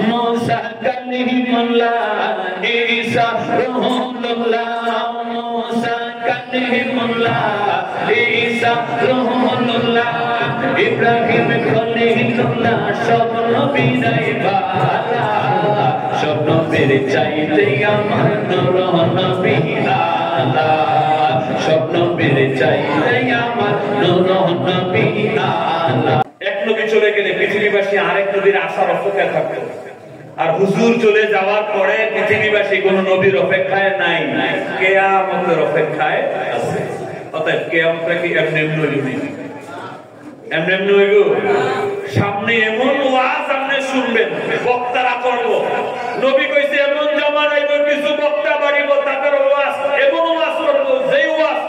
मूसा कलीमुल्लाह ईसा रूहुल्लाह मूसा कलीमुल्लाह ईसा रूहुल्लाह इब्राहिम खलीलुल्लाह सब नबीরাই বালা সব নবীর চাইতে আমার নূর নবী আলা সব নবীর চাইতে আমার নূর নবী আলা এক নবী চলে গেলে পৃথিবীবাসী আরেক নবীর আসার অপেক্ষায় থাকতো আর হুজুর চলে যাওয়ার পরে পৃথিবীবাসী কোন নবীর অপেক্ষায় নাই কিয়ামতের অপেক্ষায় আছে অতএব কিয়ামতটা কি এমনি এমনি হইব সামনে এমন ওয়াজ আপনি শুনবেন বক্তারা করব নবী কইছে এমন জামানা আইব কিছু বক্তা বাড়িব তাদের ওয়াজ এমন ওয়াজ করব যেই ওয়াজ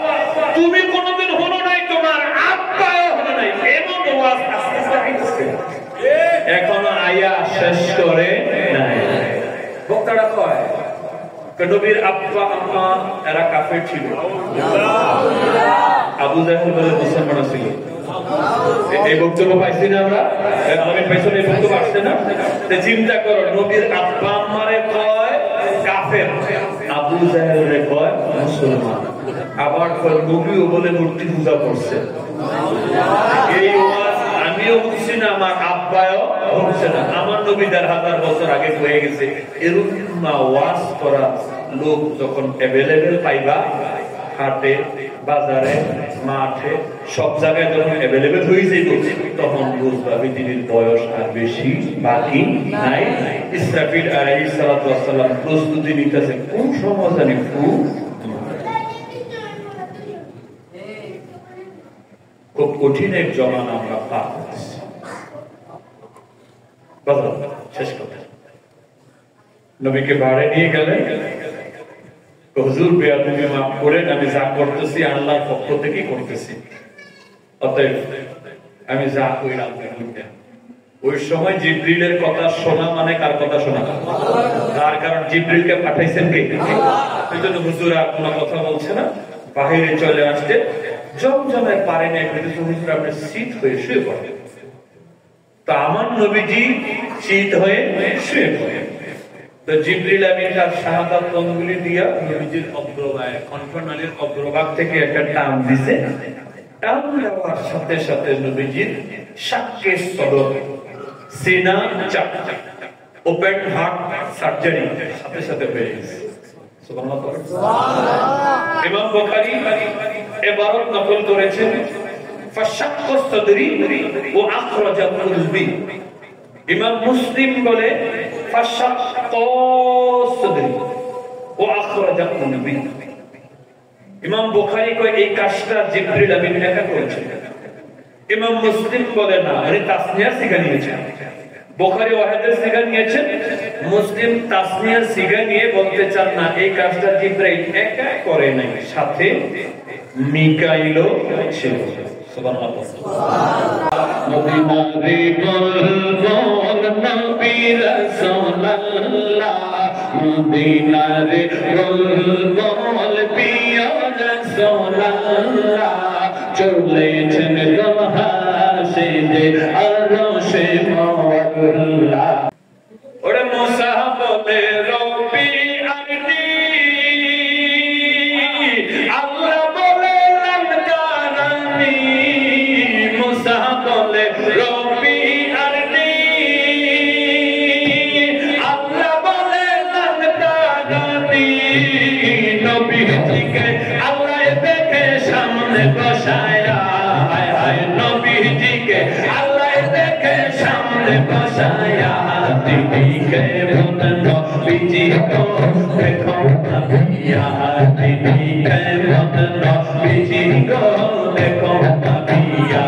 তুমি কোনোদিন হলো নাই তোমার আব্বাও হলো নাই এমন ওয়াজ আসছে এখনো আয়া শেষ করে নাই বক্তারা কয় নবীর আব্বা আম্মা এরা কাফের ছিল আবু জাহেল বলে মুসলমান ছিল এই বক্তব্য পাইছি না আমরা আমি পাইছি এই বক্তব্য আসছে না চিন্তা করো নবীর আব্বা আম্মারে কয় কাফের আবু জাহেলরে কয় মুসলমান আবার কয় নবীও বলে মূর্তি পূজা করছে এই ওয়াজ আমিও বুঝছি না আমার আব্বাও বুঝছে না আমার নবী ১,৫০০ বছর আগে হয়ে গেছে এরকম ওয়াজ করা লোক যখন অ্যাভেলেবেল পাইবা হাটে বাজারে মাঠে সব জায়গায় যখন অ্যাভেলেবেল হয়ে যাইব তখন বুঝবা পৃথিবীর বয়স আর বেশি বাকি নাই ইসরাফিল আলাইহিস সালাতু ওয়াস সালাম প্রস্তুতি নিতেছে কোন সময় জানি খুব কঠিন এক জমানা আমরা পার করতেছি শেষ কথা নবীকে বাড়ি নিয়ে গেলে হুজুর বেয়াদবি মাফ করেন আমি যা করতেছি আল্লাহর পক্ষ থেকে করতেছি অতএব আমি যা কইলাম ওই সময় জিবরিলের কথা শোনা মানে কার কথা শোনা তার কারণ জিবরিলকে পাঠাইছেন কে এই জন্য হুজুর আর কোনো কথা বলছে না বাহিরে চলে আসতে জমজমের পারে না একটু হুজুর আপনি শীত হয়ে শুয়ে পড়েন তো আমার নবীজি শীত হয়ে শুয়ে পড়েন তো জিবরিল আমিন তার শাহাদাত অঙ্গুলি দিয়া নবীজির অগ্রভাগে কণ্ঠনালীর অগ্রভাগ থেকে একটা টান দিছে টান দেওয়ার সাথে সাথে নবীজির শাক্কে সদর সিনা চাপ ওপেন হার্ট সার্জারি সাথে সাথে হয়ে গেছে সুবহানাল্লাহ ইমাম বুখারী ইবারত নকল করেছেন ফাশাক্কা সদরি ওয়া আখরাজা কলবি ইমাম মুসলিম বলে ফাশাক্কা সদরি ওয়া আখরাজা কলবি ইমাম বুখারী কয় এই কাজটা জিবরিল আমিন একা করেছেন ইমাম মুসলিম বলে না আরে তাসনিয়া শিখা নিয়েছেন বুখারী ওয়াহিদের শিখা নিয়েছেন মুসলিম তাসনিয়া শিখা নিয়ে বলতে চান না এই কাজটা জিবরাইল একা করে নাই সাথে মিকাইলও ছিল সুবহানাল্লাহ মদিনারে বল নবী রাসূলুল্লাহ মদিনারে বল পিয়া রাসূলুল্লাহ চলেছেন গহাসে আরশে মাওলা ওরে মুসা বলে রব্বি আরনি আল্লাহ বলে লাম তারানি মুসা বলে রব্বি আরনি আল্লাহ বলে লাম তারানি নবীজিকে আল্লাহ দেখে সামনে বসায়া হায় হায় নবীজিকে আল্লাহ দেখে সামনে বসায়া দিদিকে বলেন নবীজি কো দেখো নবিয়া দিদিকে বলেন নবীজি কো দেখো নবিয়া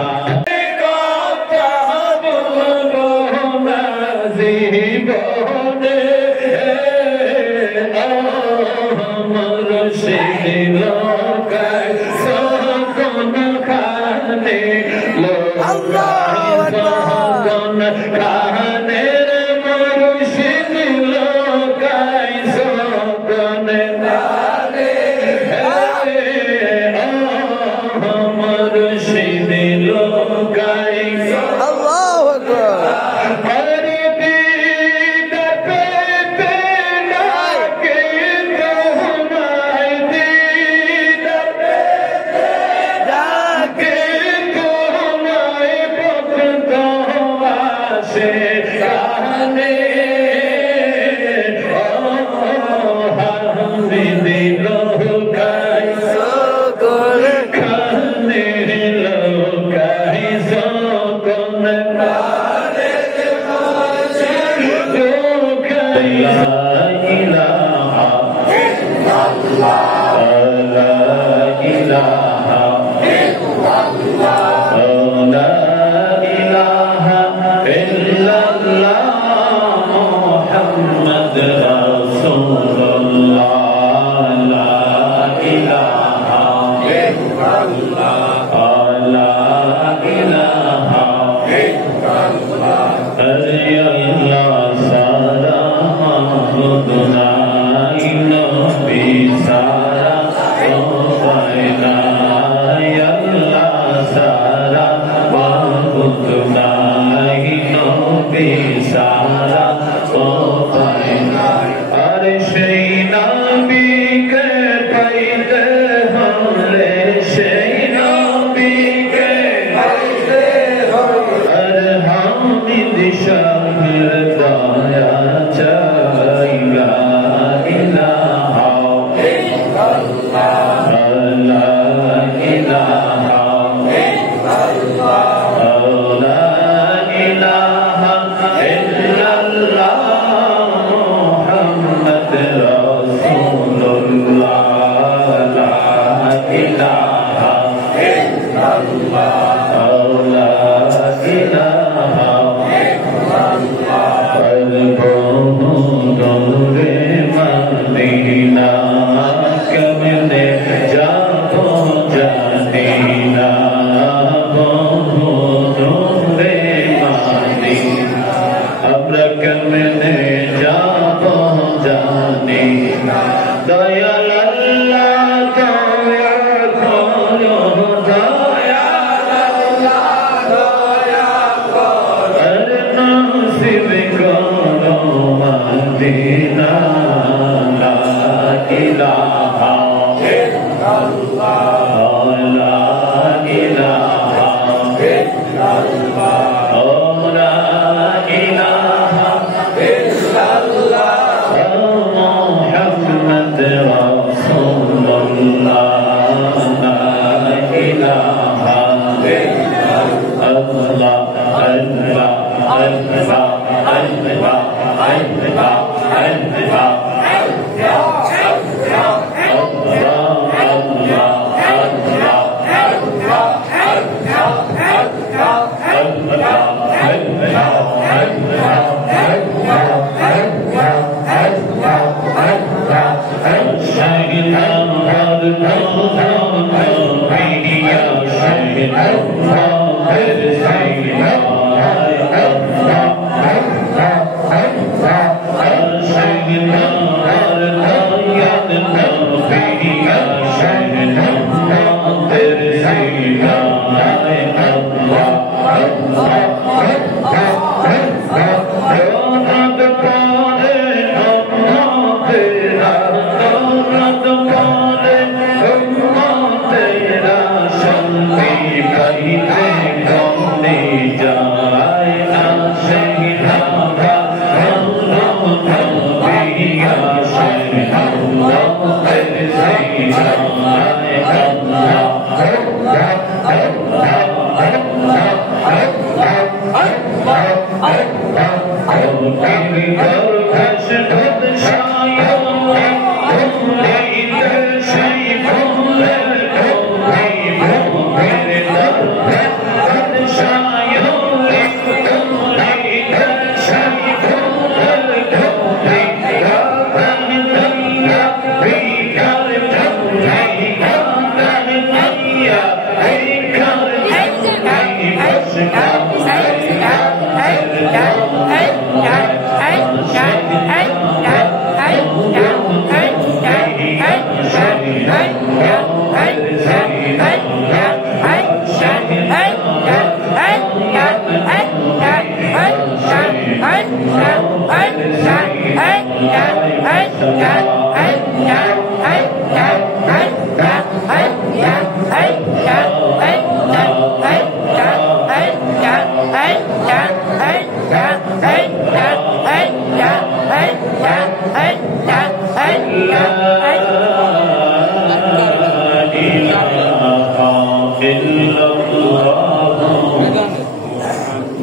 কথা বলবো না জীবনে আমার সেই লোকায় সকল খানে আল্লাহু আকবার খানে মুর্শিদ লোকায় সকল খানে আমার সেই লোকায় আল্লাহু আকবার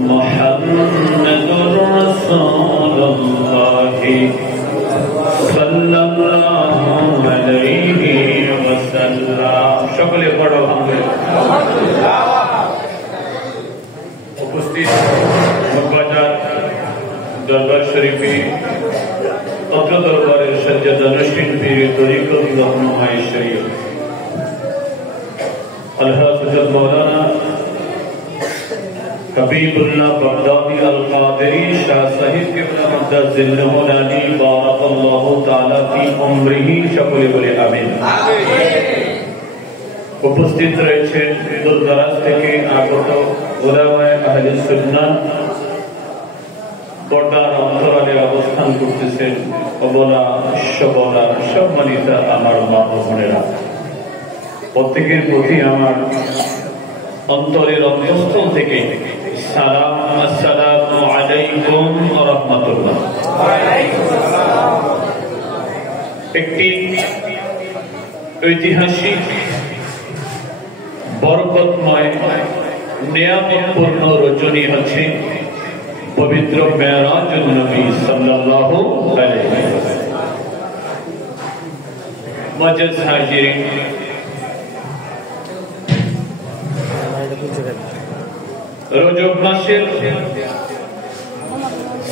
محمد رسول الله সাল্লাল্লাহু আলাইহি ওয়াসাল্লাম। সকলে পড়ো আলহামদুলিল্লাহ। উপস্থিত মগবাজার দরবার শরীফে অত্র দরবারের সজ্জাদানশীন পীর তরিকত রহনুমায়ে শরীয়ত আল-হাফিজ মাওলানা हबीबुल्लाह बगदादी अल-कादरी शाह साहिब के मुक़द्दस आली बारकल्लाहु ताला फी उम्रिही সকলে বলে আমিন। উপস্থিত রয়েছেন দূরদরাজ থেকে আগত উলামায়ে আহলে সুন্নাহ, পর্দার অন্তরালে অবস্থান করতেছেন অবলা সবলা সম্মানিতা আমার মা ও বোনেরা, প্রত্যেকের প্রতি আমার অন্তরের অন্তঃস্থল থেকে সালাম, আসসালামু আলাইকুম ওয়া রাহমাতুল্লাহ। একটি ঐতিহাসিক বরকতময় নিয়ামতপূর্ণ রজনী হচ্ছে পবিত্র মেরাজুন নবী সাল্লাল্লাহু আলাইহি ওয়াসাল্লাম। মুআজ্জাজ হাজিরিন, রজব মাসের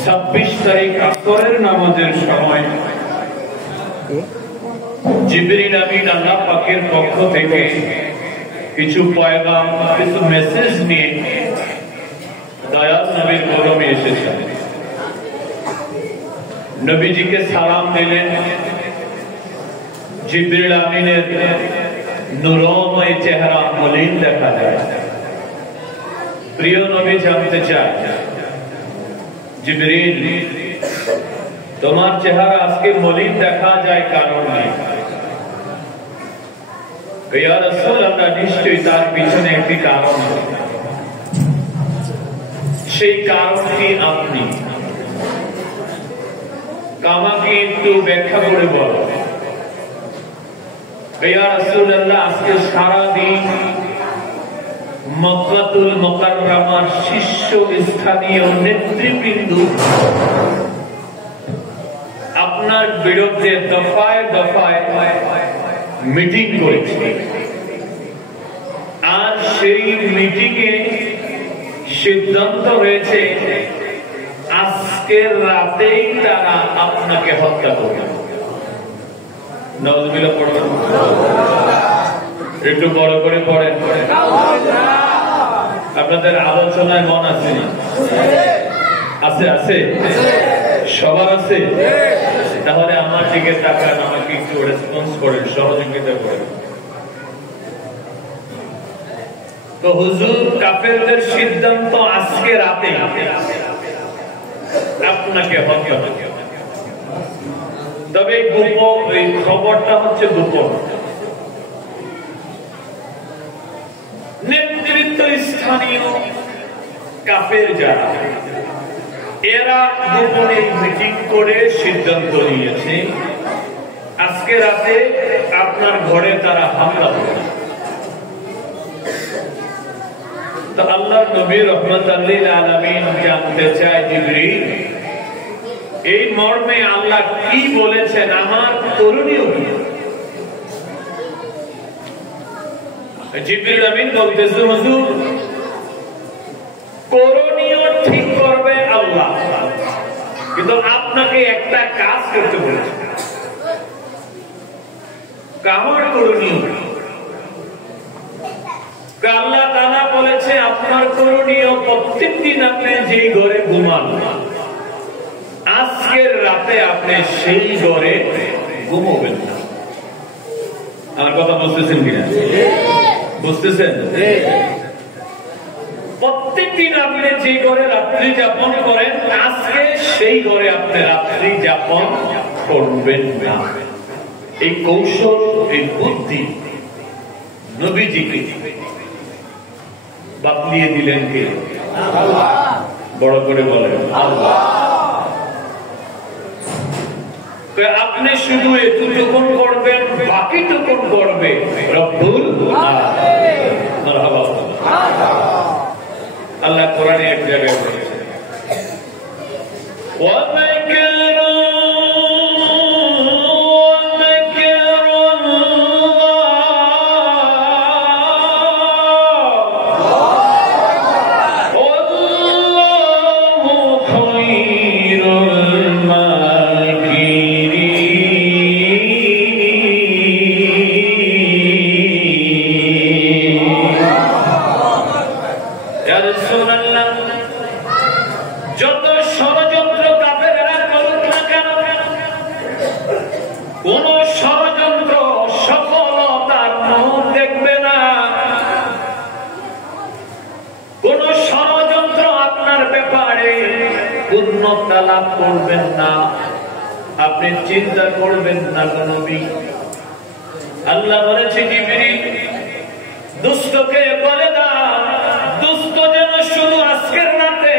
26 তারিখ আসরের নামাজের সময় জিবরিল আমিন আল্লাহ পাকের পক্ষ থেকে কিছু পয়গাম, কিছু মেসেজ নিয়ে দয়াল নবীর কদমে এসেছেন। নবীজিকে সালাম দিলেন। জিবরিল আমিনের নূরময় চেহারা মলিন দেখা যায়। প্রিয় নবী জানতে চায়, জিবরিল তোমার চেহারা আজকে মলিন দেখা যায় কারণ নেই। ইয়া রাসূলুল্লাহ, নিশ্চয়ই তার পিছনে একটি কারণ আছে। সেই কারণটি আপনি আমাকে একটু ব্যাখ্যা করে বলো। ইয়া রাসূলুল্লাহ, আজকে সারাদিন মক্কাতুল মুকাররমার শীর্ষস্থানীয় নেতৃবৃন্দ আপনার বিরুদ্ধে দফায় দফায় মিটিং করেছে, আর সেই মিটিংয়ে সিদ্ধান্ত হয়েছে আজকের রাতেই তারা আপনাকে হত্যা করবে। নাউযুবিল্লাহ পড়বেন, একটু বড় করে পড়েন। আপনাদের আলোচনায় মন আছে? আছে আছে, সবার আছে। তাহলে আমার দিকে তাকান, আমাকে একটু রেসপন্স করেন, সহযোগিতা করেন। তো হুজুর, কাফেরদের সিদ্ধান্ত আজকে রাতে আপনাকে হত্যা করবে। তবে গোপন, এই খবরটা হচ্ছে গোপন। নেতৃত্ব স্থানীয় কাফের যারা, এরা গোপনে মিটিং করে সিদ্ধান্ত নিয়েছে আজকে রাতে আপনার ঘরে তারা হামলা করবে। তো আল্লাহর নবী রাহমাতুল লিল আলামিন জানতে চায়, জিবরিল, এই মর্মে আল্লাহ কি বলেছেন, আমার করণীয় কি? জিবরিল আমিন বলতেছে, হুজুর, করণীয় ঠিক করবে আল্লাহ, কিন্তু আপনাকে একটা কাজ করতে বলেছে। আমার করণীয় আল্লাহ তাআলা বলেছে, আপনার করণীয় প্রত্যেক দিন আপনি যেই ঘরে ঘুমান, আজকের রাতে আপনি সেই ঘরে ঘুমাবেন না। আমার কথা বুঝতেছেন কিনা? বুঝতেছেন? প্রত্যেক দিন আপনি যে ঘরে রাত্রি যাপন করেন, আজকে সেই ঘরে আপনি রাত্রি যাপন করবেন না। এই কৌশল, এই বুদ্ধি নবীজিকে বাতলিয়ে দিলেন কে? আল্লাহ। বড় করে বলেন আল্লাহ। আপনি শুধু এতটুকুন করবেন, বাকিটুকুন করবে রব্বুল আলামিন। মারহাবা। আল্লাহ কোরআনে এক জায়গায় বলেছেন, ওয়া মাকারু রাগ করবেন না, আপনি চিন্তা করবেন না নবী। আল্লাহ বলেছে জিবরিল দুষ্টকে বলে দাও, দুষ্ট যেন শুধু আজকের রাতে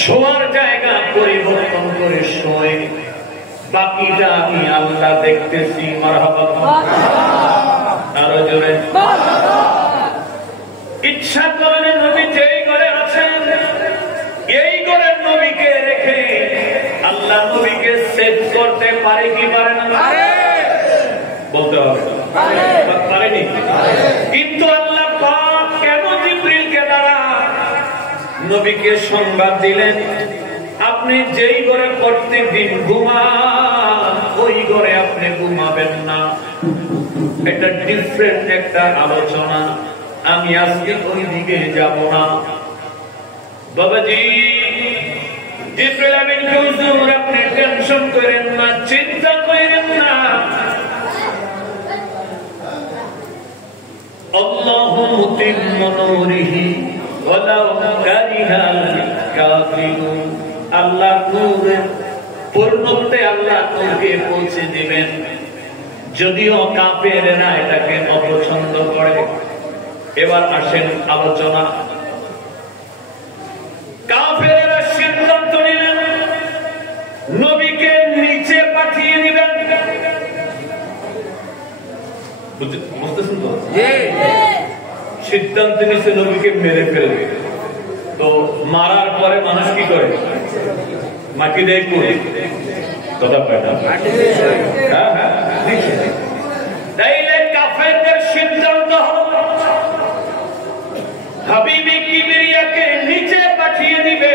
শোয়ার জায়গা পরিবর্তন করে শোয়, বাকিটা আমি আল্লাহ দেখতেছি। মারহাবা। আরো জোরে। ইচ্ছা করলে নবী যেই ঘরে আছেন এই ঘরের নবীকে রেখে আল্লাহ নবীকে সেভ করতে পারে কি পারে না? বলতে হবে পারেনি। কিন্তু আল্লাহ পাক কেন জিবরিলকে দ্বারা নবীকে সংবাদ দিলেন আপনি যেই ঘরে প্রত্যেকদিন ঘুমান ওই ঘরে আপনি ঘুমাবেন না। এটা ডিফারেন্ট একটা আলোচনা, আমি আজকে ওই দিকে যাব না। বাবাজি জিবরিল আমিন হুজুর আপনি টেনশন করেন না, চিন্তা করেন না। আল্লাহু মুতিম্মু নূরিহি ওয়ালাউ কারিহাল কাফিরুন। আল্লাহ নূরের পূর্ণত্বে আল্লাহ নূরকে পৌঁছে দিবেন, যদিও কাফেররা এটাকে অপছন্দ করে। এবার আসেন আলোচনা। কাফেররা সিদ্ধান্ত নিলেন নবীকে নিচে পাঠিয়ে দিবেন। বুঝতেছেন তো? সিদ্ধান্ত নিচে নবীকে মেরে ফেলবে। তো মারার পরে মানুষ কি করে? মাটি দেয় করে কথা পাঠা। হ্যাঁ হ্যাঁ, তাইলে কাফেরদের সিদ্ধান্ত হলো হাবিবে কিবরিয়াকে নিচে পাঠিয়ে দিবে।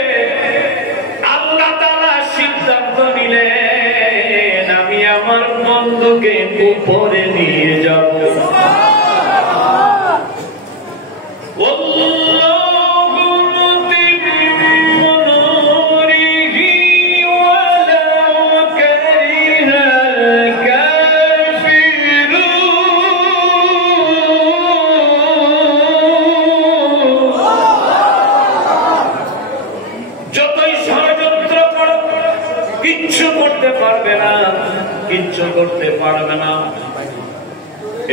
আল্লাহ তাআলা সিদ্ধান্ত নিলেন আমি আমার বন্ধুকে উপরে নিয়ে যাব। কিচ্ছু করতে পারবে না।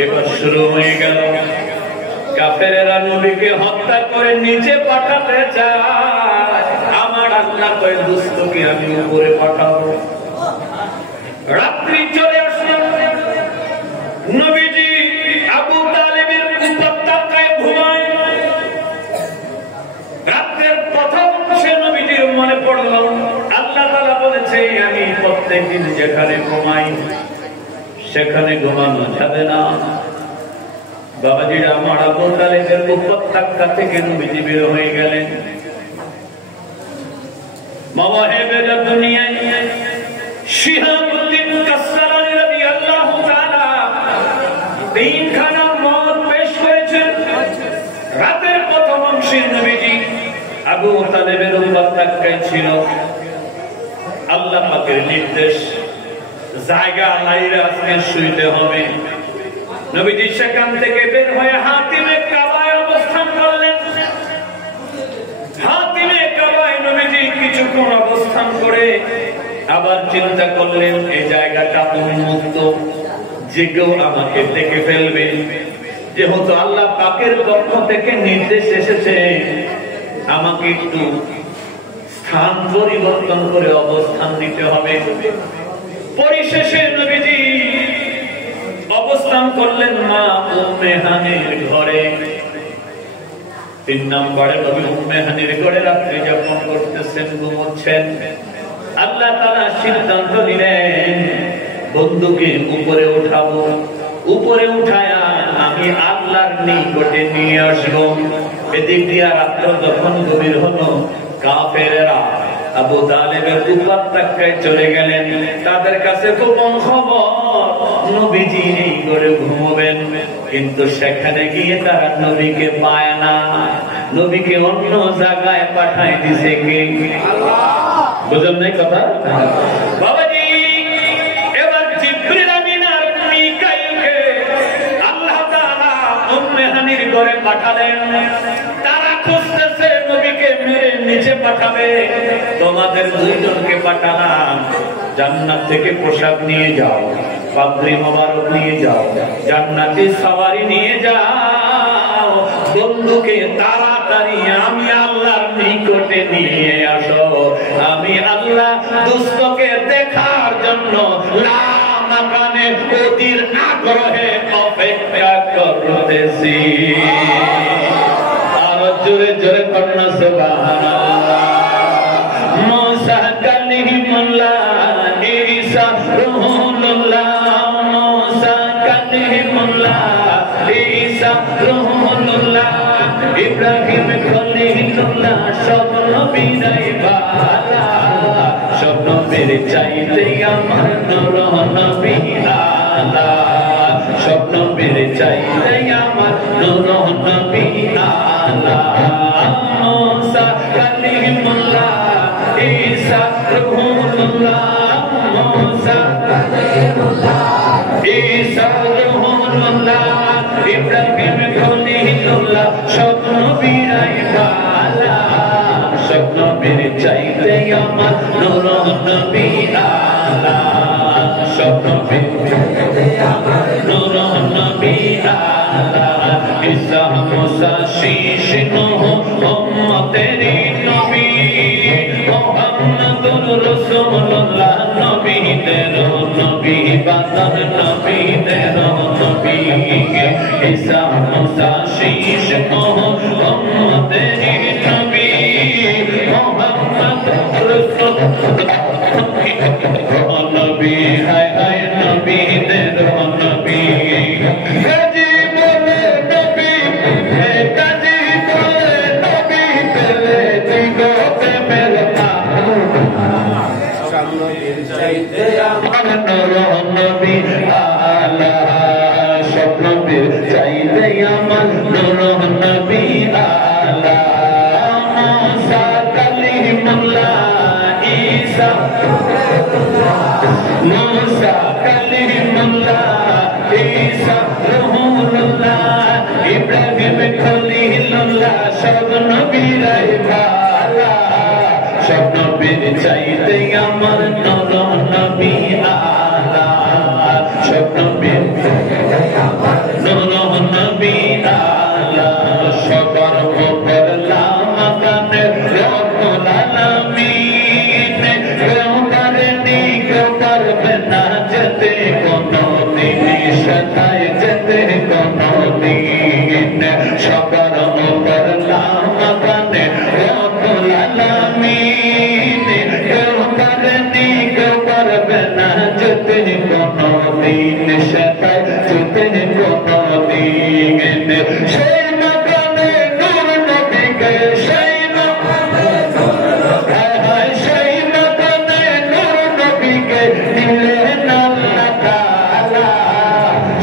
এবার শুরু হয়ে গেল, কাফেরেরা নবীকে হত্যা করে নিচে পাঠাতে চায়। আমার আল্লাহ কয় দুষ্টকে আমি উপরে পাঠাবো। রাত্রি চলে আসলো, নবীজি আবু তালেবের উপত্যকায় ঘুমায়। রাতের প্রথম অংশে নবীজির মনে পড়ল আল্লাহ তাআলা বলেছে আমি প্রত্যেকদিন যেখানে ঘুমাই সেখানে ঘুমানো যাবে না। বাবাজিরা আমার আবু তালেবের উপত্যকা থেকে নবীজি বের হয়ে গেলেন। মাওয়াহিবের দুনিয়ায় শিহাবুদ্দিন কাসসালানী রাদিয়াল্লাহু তাআলা তিনখানা মত পেশ করেছেন। রাতের প্রথম অংশে নবীজি আবু তালেবের উপত্যকায় ছিল। আল্লাহ পাকের নির্দেশ জায়গা লাইরে আজকে শুইতে হবে। নবীজি সেখান থেকে বের হয়ে হাতিমে কাবায় অবস্থান করলেন। হাতিমে কাবায় নবীজি কিছুক্ষণ অবস্থান করে আবার চিন্তা করলেন এই জায়গাটা উন্মুক্ত, যে কেউ আমাকে দেখে ফেলবে। যেহেতু আল্লাহ পাকের পক্ষ থেকে নির্দেশ এসেছে আমাকে একটু স্থান পরিবর্তন করে অবস্থান নিতে হবে। পরিশেষে নবীজি অবস্থান করলেন মা উম্মে হানির ঘরে। 3 নম্বরে নবী উম্মে হানির ঘরে রাত্রি যাপন করতেছেন, ঘুমোচ্ছেন। আল্লাহ তাআলা সিদ্ধান্ত নিলেন বন্ধুকে উপরে উঠাবো, উপরে উঠায়া আমি আল্লাহর নিকটে নিয়ে আসবো। এদিক দিয়া রাত্র যখন গভীর হলো, কাফেরেরা আবু তালেবের উপত্যকায় চলে গেলেন। তাদের কাছে গোপন খবর নবীজি এই ঘরে ঘুমাবেন, কিন্তু সেখানে গিয়ে তারা নবীকে পায় না। নবীকে অন্য জায়গায় পাঠায় দিছে কে? আল্লাহ। বুঝলেন না কথা? বাবাজি এবার জিবরিল আমিন আর মিকাইলকে আল্লাহ তাআলা উম্মে হানির ঘরে পাঠালেন। তারা খুঁজতেছে নবীকে মেরে নিচে পাঠাবে, তোমাদের দুইজনকে পাঠালাম, জান্নাত থেকে পোশাক নিয়ে যাও, পাগড়ি মোবারক নিয়ে যাও, জান্নাতি সওয়ারি নিয়ে যাও, বন্ধুকে তাড়াতাড়ি আমি আল্লাহর নিকটে নিয়ে আসো। আমি আল্লাহ দুষ্টকে দেখার জন্য লামাকানে অধীর আগ্রহে অপেক্ষা করতেছি। আর জোরে জোরে কন্যা সুবহানাল্লাহ। মুসা কালিমুল্লাহ, ঈসা রূহুল্লাহ, মুসা কালিমুল্লাহ, ঈসা রূহুল্লাহ, ইব্রাহিম খলিলুল্লাহ, সব নবীরাই বালা, সব নবীর চাইতে আমার নূর নবী আলা, সব নবীর চাইতে আমার নূর নবী আলা। মুসা কালিমুল্লাহ, ঈসা রূহুল্লাহ, মুসা কালিমুল্লাহ, ঈসা রূহুল্লাহ, ইব্রাহিম খলিলুল্লাহ, সব নবীরাই বালা, সব নবীর চাইতে আমার নূর নবী আলা, সব নবীর চাইতে আমার নূর নবী আলা। ঈসা মুসা শীশ নূহ উম্মতেরি নবী, মুহাম্মাদুর রাসূলুল্লাহ নবীদের নবী, বাদর নবীদের নবী। ঈসা মুসা শীশ নূহ উম্মতেরি নবী, মুহাম্মাদুর রাসূলুল্লাহ নবী, হায় হায় নবীদের নবী। চাইতে আমার নূর নবী আলা, সব নবীর চাইতে আমার নূর নবী আলা। মুসা কালিমুল্লাহ, ঈসা মুসা কালিমুল্লাহ, ঈসা রূহুল্লাহ, ইব্রাহিম খলিলুল্লাহ, সব নবীরাই বালা, সব নবীর চাইতে আমার নূর নবী আলা, সব নবীর চাইতে আমার নূর নবী আলা। সবার উপর লামাকানে রব্বুল আলামিন, কেউ পারেনি কেউ পারবে না যেতে কোনদিন, সাথায় যেতে কোনদিন। সবার উপর লামাকানে রব্বুল আলামিন, কেউ পারেনি কেউ পারবে না যেতে কোনদিন, সাথায় যেতে কোনদিন। সেই মাকানে নূর নবীকে, সেই মাকানে সেই মাকানে নূর নবীকে দিলেন আল্লাহ তাআলা,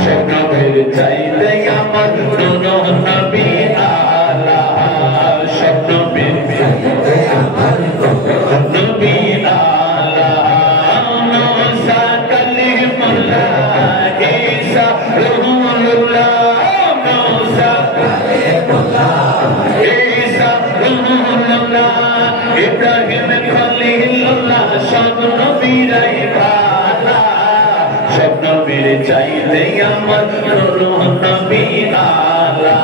সব নবীর চাইতে আমার নূর নবী আলা, সব নবীর চাইতে আমার নবী আলা। মুসা কালিমুল্লাহ, ঈসা রূহুল্লাহ, মুসা কালিমুল্লাহ, ঈসা রূহুল্লাহ, ইব্রাহিম খলিলুল্লাহ, সব নবীরাই বালা, সব নবীর চাইতে আমার নূর নবী আলা,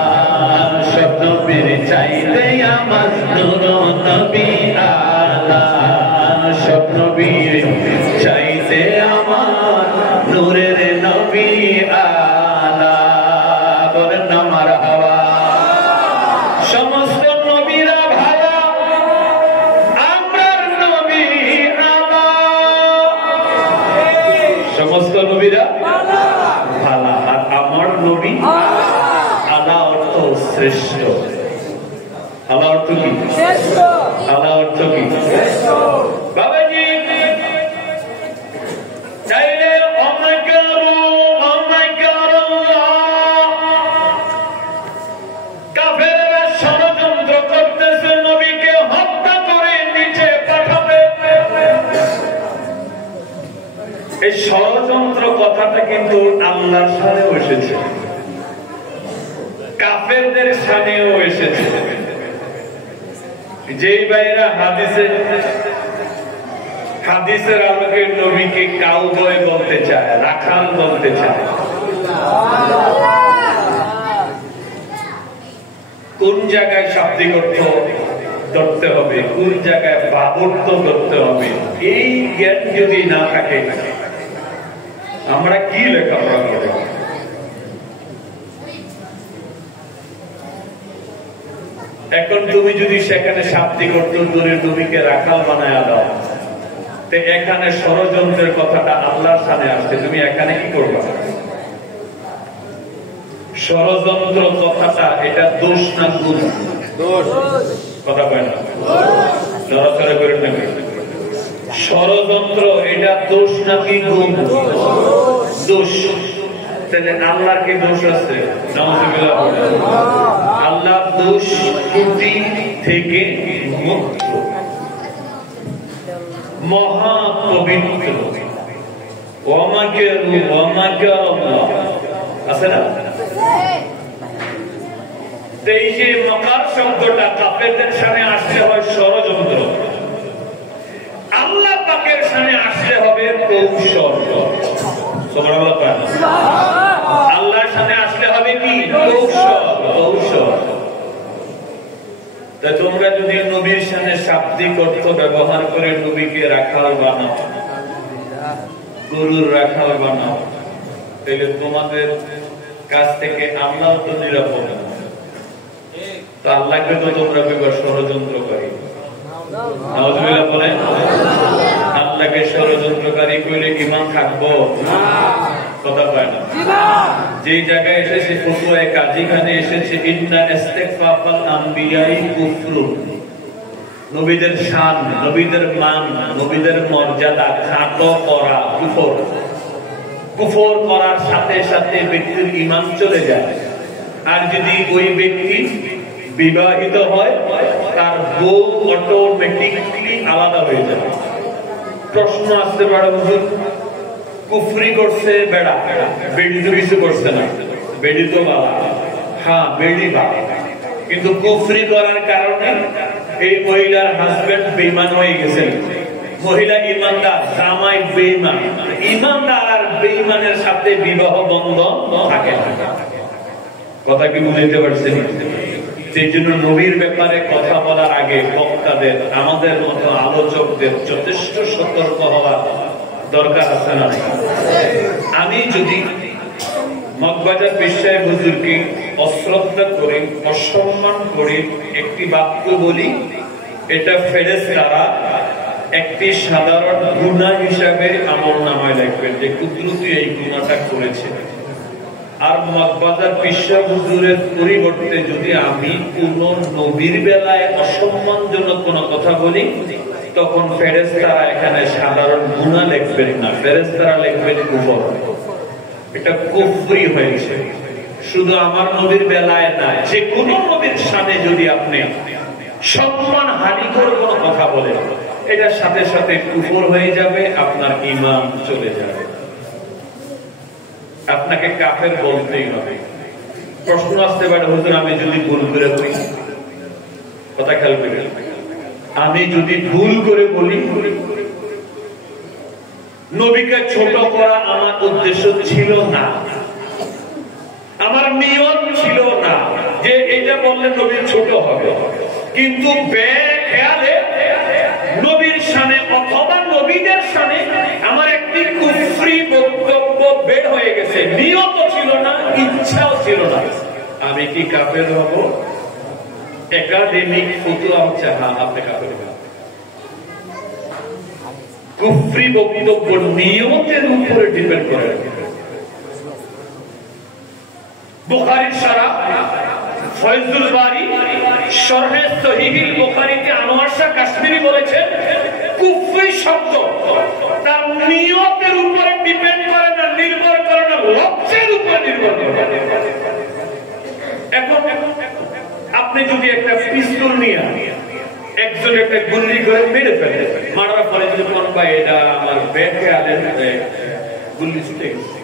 সব নবীর চাইতে আমার নূর নবী আলা, সব নবীর চাইতে আমার নূরের নবী আলা। বলেন না মারহাবা। সমস্ত নবীরা ভালো, আমরার নবী আলা, সমস্ত নবীরা ভালো, আর আমার নবী আলা অর্থ শ্রেষ্ঠ। আলা অর্থ কি? শ্রেষ্ঠ। আলা অর্থ কি? শ্রেষ্ঠ। বাবাজি চাইলে কাফেররা ষড়যন্ত্র করতেছে, নবীকে হত্যা করে নিচে পাঠাবে। এই ষড়যন্ত্র কথাটা কিন্তু আল্লাহর সানেও এসেছে, কাফেরদের সানেও এসেছে। যেই ভাইরা হাদিসের আলোকে নবীকে কাউবয় বলতে চায়, রাখাল বলতে চায়, কোন জায়গায় শাব্দিক অর্থ ধরতে হবে, কোন জায়গায় বাবর্ত ধরতে হবে, এই জ্ঞান যদি না থাকে আমরা কি লেখাপড়া করব? এখন তুমি যদি সেখানে শাব্দিক অর্থ ধরে নবীকে রাখাল বানায় দাও, তো এখানে ষড়যন্ত্রের কথাটা আল্লাহর সামনে আসছে, তুমি এখানে কি করবা? ষড়যন্ত্র কথাটা এটা দোষ না গুণ? কথা কয় না, নড়াচড়া করেন না। ষড়যন্ত্র এটা দোষ নাকি গুণ? দোষ। তাহলে আল্লাহর কি দোষ আছে? আল্লাহ দোষ ত্রুটি থেকে মুক্ত, মহা পবিত্র। আছে না? এই যে মকার শব্দটা কাফেরদের সামনে আসলে হয় ষড়যন্ত্র, আল্লাহ পাকের সামনে আসলে হবে কৌশল। আল্লাহর সামনে আসলে হবে কি? কৌশল। কৌশল। তোমরা যদি নবীর সামনে শাব্দিক অর্থ ব্যবহার করে নবীকে রাখাল বানাও, গরুর রাখাল বানাও, তাহলে তোমাদের কাছ থেকে আল্লাহ তো নিরাপদ। তো আল্লাহকে তো তোমরা বিবাহ ষড়যন্ত্রকারী বলেন। আল্লাহকে ষড়যন্ত্রকারী করলে ইমান থাকবো? কথা পায় না। যে জায়গায় এসেছে ফতুয়ায়ে কাজীখানে এসেছে ইন্না ইস্তিগফারাল আম্বিয়াই কুফরুন, নবীদের শান, নবীদের মান, নবীদের মর্যাদা খাটো করা কুফর। কুফর করার সাথে সাথে ব্যক্তির ঈমান চলে যায়। আর যদি ওই ব্যক্তি বিবাহিত হয়, তার বউ অটোমেটিকলি আলাদা হয়ে যাবে। প্রশ্ন আসতে পারে, হুজুর কুফরি করছে বেড়া, বেড়ি তো কিছু করছে না, বেড়ি তো বাবা। হ্যাঁ, বেড়ি বাবা, কিন্তু কুফরি করার কারণে এই মহিলার হাজবেন্ড বেঈমান হয়ে গেছেন। মহিলা ইমানদার, জামাই বেঈমান। ইমানদার আর বেঈমানের সাথে বিবাহ বন্ধন থাকে না। কথা কি বুঝতে পারছেন? সেই জন্য নবীর ব্যাপারে কথা বলার আগে বক্তাদের, আমাদের মতো আলোচকদের যথেষ্ট সতর্ক হওয়া দরকার আছে না? আমি যদি মগবাজার বিশ্বায় হুজুরকে অশ্রদ্ধা করে, অসম্মান করে একটি বাক্য বলি, এটা ফেরেশতারা একটি সাধারণ গুনাহ হিসাবে আমলনামায় লিখবেন যে কুদরতি এই গুনাহটা করেছে। আর মগবাজার পিসা হুজুরের পরিবর্তে যদি আমি কোন নবীর বেলায় অসম্মানজনক কোন কথা বলি, তখন ফেরেশতারা এখানে সাধারণ গুনাহ লিখবেন না, ফেরেশতারা লিখবেন কুফর। এটা কুফরি হয়েছে। শুধু আমার নবীর বেলায় না, যে কোন নবীর সামনে যদি আপনি সম্মান হানিকর কোন কথা বলেন, এটার সাথে সাথে কুফর হয়ে যাবে, আপনার ঈমান চলে যাবে, আপনাকে কাফের বলতেই হবে। প্রশ্ন আসতে পারে, হুজুর আমি যদি ভুল করে বলি, কথা খেয়াল করে, আমি যদি ভুল করে বলি, নবীকে ছোট করা আমার উদ্দেশ্য ছিল না, আমার নিয়ত ছিল না যে এটা বললে নবী ছোট হবে, কিন্তু বেখেয়ালে নবীর সামনে অথবা নবীদের সামনে আমার একটি কুফরি বক্তব্য বের হয়ে গেছে, নিয়ত ছিল না, ইচ্ছাও ছিল না, আমি কি কাফের হব? একাডেমিক ফতোয়া হচ্ছে হ্যাঁ, আপনি কাফের হবেন। কুফরি বক্তব্য নিয়তের উপরে ডিপেন্ড করে। বুখারীর শারা ফয়জুল বারী শরহে সহিহুল বুখারীতে আনোয়ার শাহ কাশ্মীরি বলেছেন, কুফরি শব্দ তার নিয়তের উপরে ডিপেন্ড করে না, নির্ভর করে না, লক্ষ্যের উপর নির্ভর করে। এখন আপনি যদি একটা পিস্তল নিয়ে একজন একটা গুলি করে মেরে ফেলে, মারার পরে যদি কোন ভাই এটা আমার ব্যাগে আলেন, গুলি ছুটে গেছে,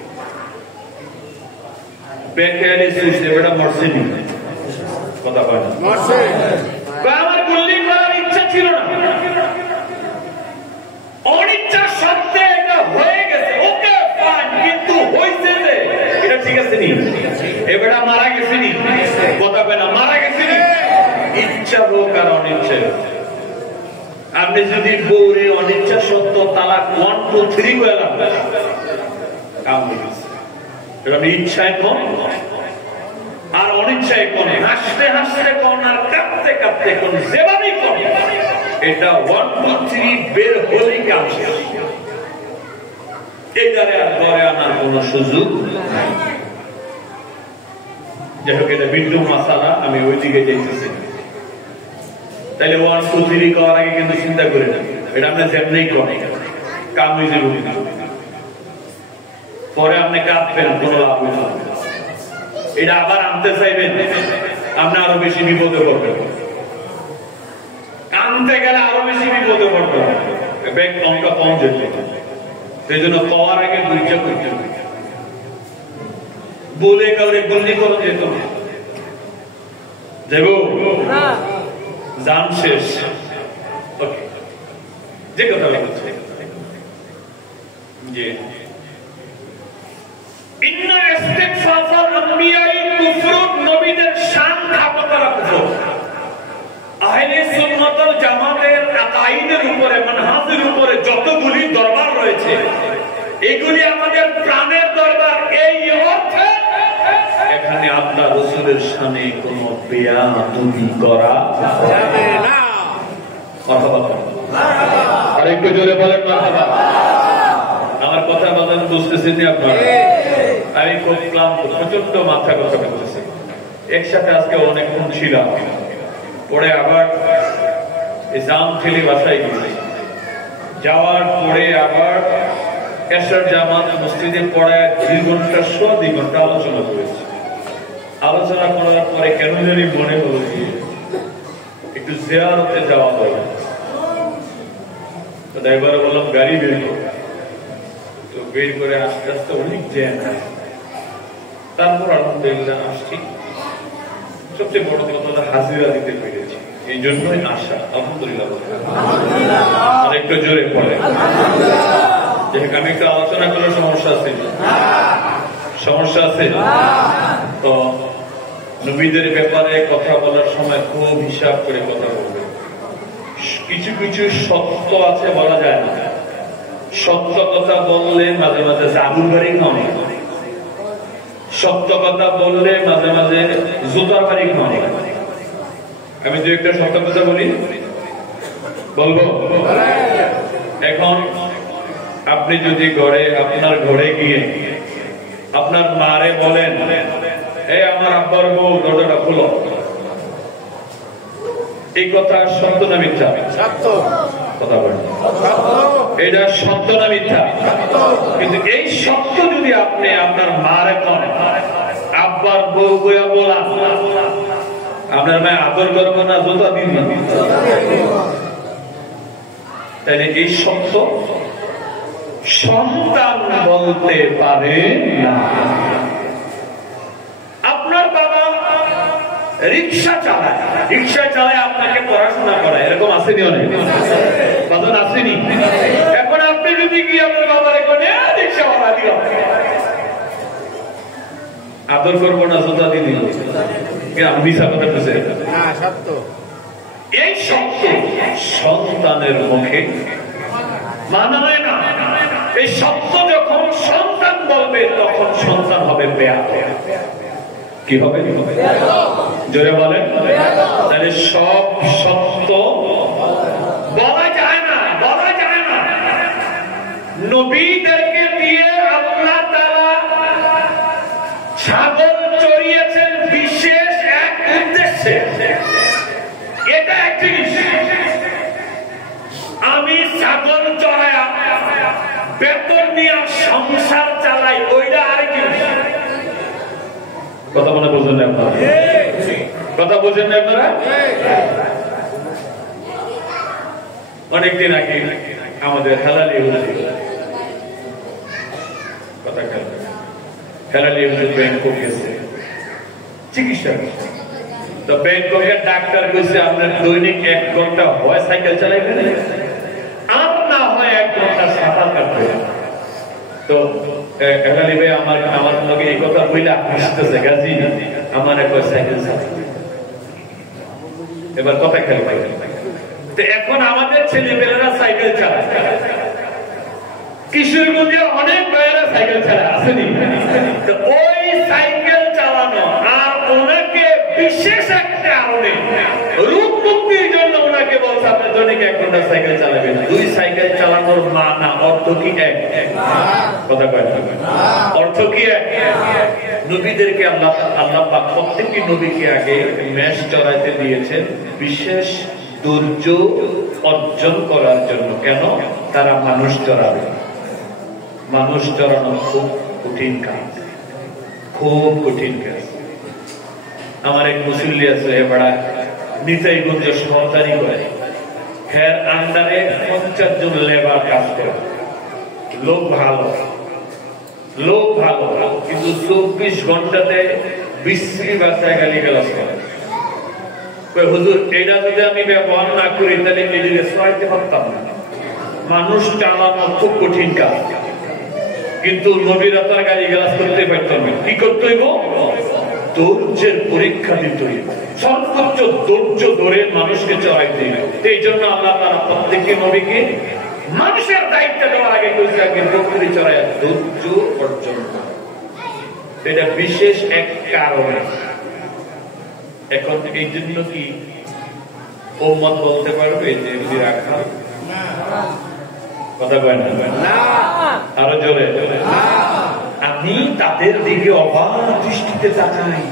ব্যাগে আলে ছুটছে, এটা মরছে নি, কথা বলে আমার গুলি করার ছিল না, অনিচ্ছা সত্ত্বে এটা হয়ে গেছে। ওকে ফাইন, কিন্তু হইছে যে এটা ঠিক আছে নি, এবারে মারা গেছে নি, কথা কয় না, মারা গেছে নি। ইচ্ছা হোক আর অনিচ্ছা, আপনি যদি বউরে অনিচ্ছা সত্য তালাক 1 2 3 কইলাম, কাম হয়ে গেছে। আপনি ইচ্ছায় কোন আর অনিচ্ছায় কোন, হাসতে হাসতে কোন আর কাঁদতে কাঁদতে কোন, যেভাবেই কোন, এটা 1 2 3 বের হলেই কাজ শেষ। এইটারে আর ঘরে আনার কোন সুযোগ নাই। যাই হোক, এটা বিন্দু মাসালা, আমি ওই দিকে যাইতেছি। তাইলে 1 2 3 করার আগে কিন্তু চিন্তা করে না, এটা আপনি যেমনি করেন কাম হয়ে যাবে, পরে আপনি কাঁদবেন, কোনো লাভ হবে না। এটা আবার আনতে চাইবেন, আপনি আরো বেশি বিপদে পড়বেন। আনতে গেলে আরো বেশি বিপদে পড়বেন, ব্যাংক অঙ্কা কম যেতে। সেই জন্য কওয়ার আগে বুঝা করতে হবে, বলে কাউরে বন্দি করা যেত না। যাবো জান শেষ, যে কথা বলছে যে নবীদের শান খাটো করা কুফর। আহলে সুন্নাত ওয়াল জামাতের আকাইদের উপরে, মানহাজের উপরে যতগুলি দরবার রয়েছে, এগুলি আমাদের প্রাণের দরবার। এই অর্থে এখানে আপনার রাসূলের শানে কোনো বেয়াদবি করা যাবে না। মারহাবা, আর একটু জোরে বলেন মারহাবা। আমার কথা বলেন, বুঝতেছেন আপনারা? আমি খুব ক্লান্ত, প্রচন্ড মাথা কথা বলতেছি। একসাথে আজকে অনেকক্ষণ ছিলাম, পরে আবার জাম ফেলে বাসায় গেছি। যাওয়ার পরে আবার এশার জামাত মসজিদে পড়ায় 2 ঘন্টা 2 ঘন্টা আলোচনা করেছি। আলোচনা করার পরে কেন জানি মনে হলো একটু জিয়ারতে যাওয়া দরকার। এবারে বললাম গাড়ি বের করো, তো বের করে আস্তে আস্তে অনেক জ্যাম। তারপর আলহামদুলিল্লাহ আসছি। সবচেয়ে বড় কথা হাজিরা দিতে পেরেছি, এই জন্যই আসা। আলহামদুলিল্লাহ, একটু জোরে পড়ে। আমি একটু আলোচনা করলে সমস্যা আছে, সমস্যা আছে তো নবীদের ব্যাপারে কথা বলার সময় খুব হিসাব করে কথা বলবে। কিছু কিছু সত্য আছে বলা যায় না, সত্য কথা বললে মাঝে মাঝে জাদুর বাড়ি খাওয়ানো, সত্য কথা বললে মাঝে মাঝে জুতার বাড়ি খাওয়ানো। আমি দু একটা সত্য কথা বলি, বলবো। এখন আপনি যদি আপনার ঘরে গিয়ে আপনার মারে বলেন, এই আমার আব্বার বউ দরজাটা খুলো, এই কথা সত্য না মিথ্যা? কথা বলেন, এটা সত্য না মিথ্যা? কিন্তু এই সত্য যদি আপনি আপনার মারে বলেন, আব্বার বউ বইয়া বলা, আপনার মায়ের আদর করবো না, জোতা দিন না? তাহলে এই সত্য সন্তান বলতে পারে না। আপনার বাবা রিক্সা চালায় আপনাকে পড়াশোনা করায়, এরকম আসেনি? অনেক বাদন আসেনি? এখন আপনি যদি গিয়ে আপনার বাবার রিক্সাওয়ালা দিও, আদর করবো না, জোতা দিয়ে দিল, আমি মিশা কথা বুঝে। এই সত্য সন্তানের মুখে মানায় না। এই সত্য যখন সন্তান বলবে, তখন সন্তান হবে বেয়াদব। কি হবে? জোরে বলেন। তাহলে সব সত্য বলা যায় না, বলা যায় না। নবীদেরকে দিয়ে আল্লাহ তাআলা ছাগল চড়িয়েছেন বিশেষ এক উদ্দেশ্যে। এটা এক জিনিস। আমি ছাগল চড়ায় বেতন নিয়ে সংসার চালাই, ওইটা আরেক জিনিস। কথা মনে বোঝেন না আপনারা? কথা বোঝেন না আপনারা? অনেকদিন আগে আমাদের হেলালি কথা হেলালি ব্যাংক গেছে চিকিৎসা, তো ব্যাংককের ডাক্তার কইছে আপনার দৈনিক 1 ঘন্টা হয় সাইকেল চালাইবেন, আর না হয় 1 ঘন্টা সাঁতার কাটবেন। তো এখানে ভাই আমার লগে এই কথা বইলা হাসতেছে, গাজী আমার একবার সাইকেল চালাবে। এবার কথা খেলে ভাই, তো এখন আমাদের ছেলেমেয়েরা সাইকেল চালায়, কিশোরগঞ্জে অনেক ভাইয়েরা সাইকেল চালায়, আসেনি? তো ওই সাইকেল চালানো আর ওনাকে বিশেষ একটা কারণে রোগ মুক্তির জন্য ওনাকে বলছে আপনার দৈনিক 1 ঘন্টা সাইকেল চালাবেন। 2 সাইকেল চালানোর মানা অর্থ কি এক? কথা কয় না, অর্থ কি এক? নবীদেরকে আল্লাহ পাক প্রত্যেকটি নবীকে আগে মেষ চড়াইতে দিয়েছেন বিশেষ ধৈর্য অর্জন করার জন্য। কেন? তারা মানুষ চড়াবে। মানুষ চড়ানো খুব কঠিন কাজ, খুব কঠিন কাজ। আমার এক মুসল্লি আছে, এবারে নিতাইগঞ্জ সরকারি করে, এর আন্ডারে 50 জন লেবার কাজ করে। লোক ভালো, লোক ভালো, কিন্তু 24 ঘন্টাতে বিশ্রী বাসায় গালি গালাজ করে। হুজুর, এটা যদি আমি ব্যবহার না করি তাহলে নিজেকে সরাইতে পারতাম না। মানুষ চালানো খুব কঠিন কাজ, কিন্তু নবীরা তার গালি গালাজ করতে পারতাম না। কি করতে হইব? ধৈর্যের পরীক্ষা দিতে হইব, সর্বোচ্চ ধৈর্য ধরে মানুষকে চড়াইতে হইব। এই জন্য আল্লাহ তাআলা প্রত্যেকটি নবীকে মানুষের দায়িত্ব দেওয়ার আগে কইছে আগে বকরি চড়াইয়া ধৈর্য অর্জন করা। এটা বিশেষ এক কারণে। এখন এই জন্য কি উম্মত বলতে পারবে যে এগুলি রাখা? কথা কয় না, আরো জোরে। আমি তাদের দিকে অবাক দৃষ্টিতে তাকাই।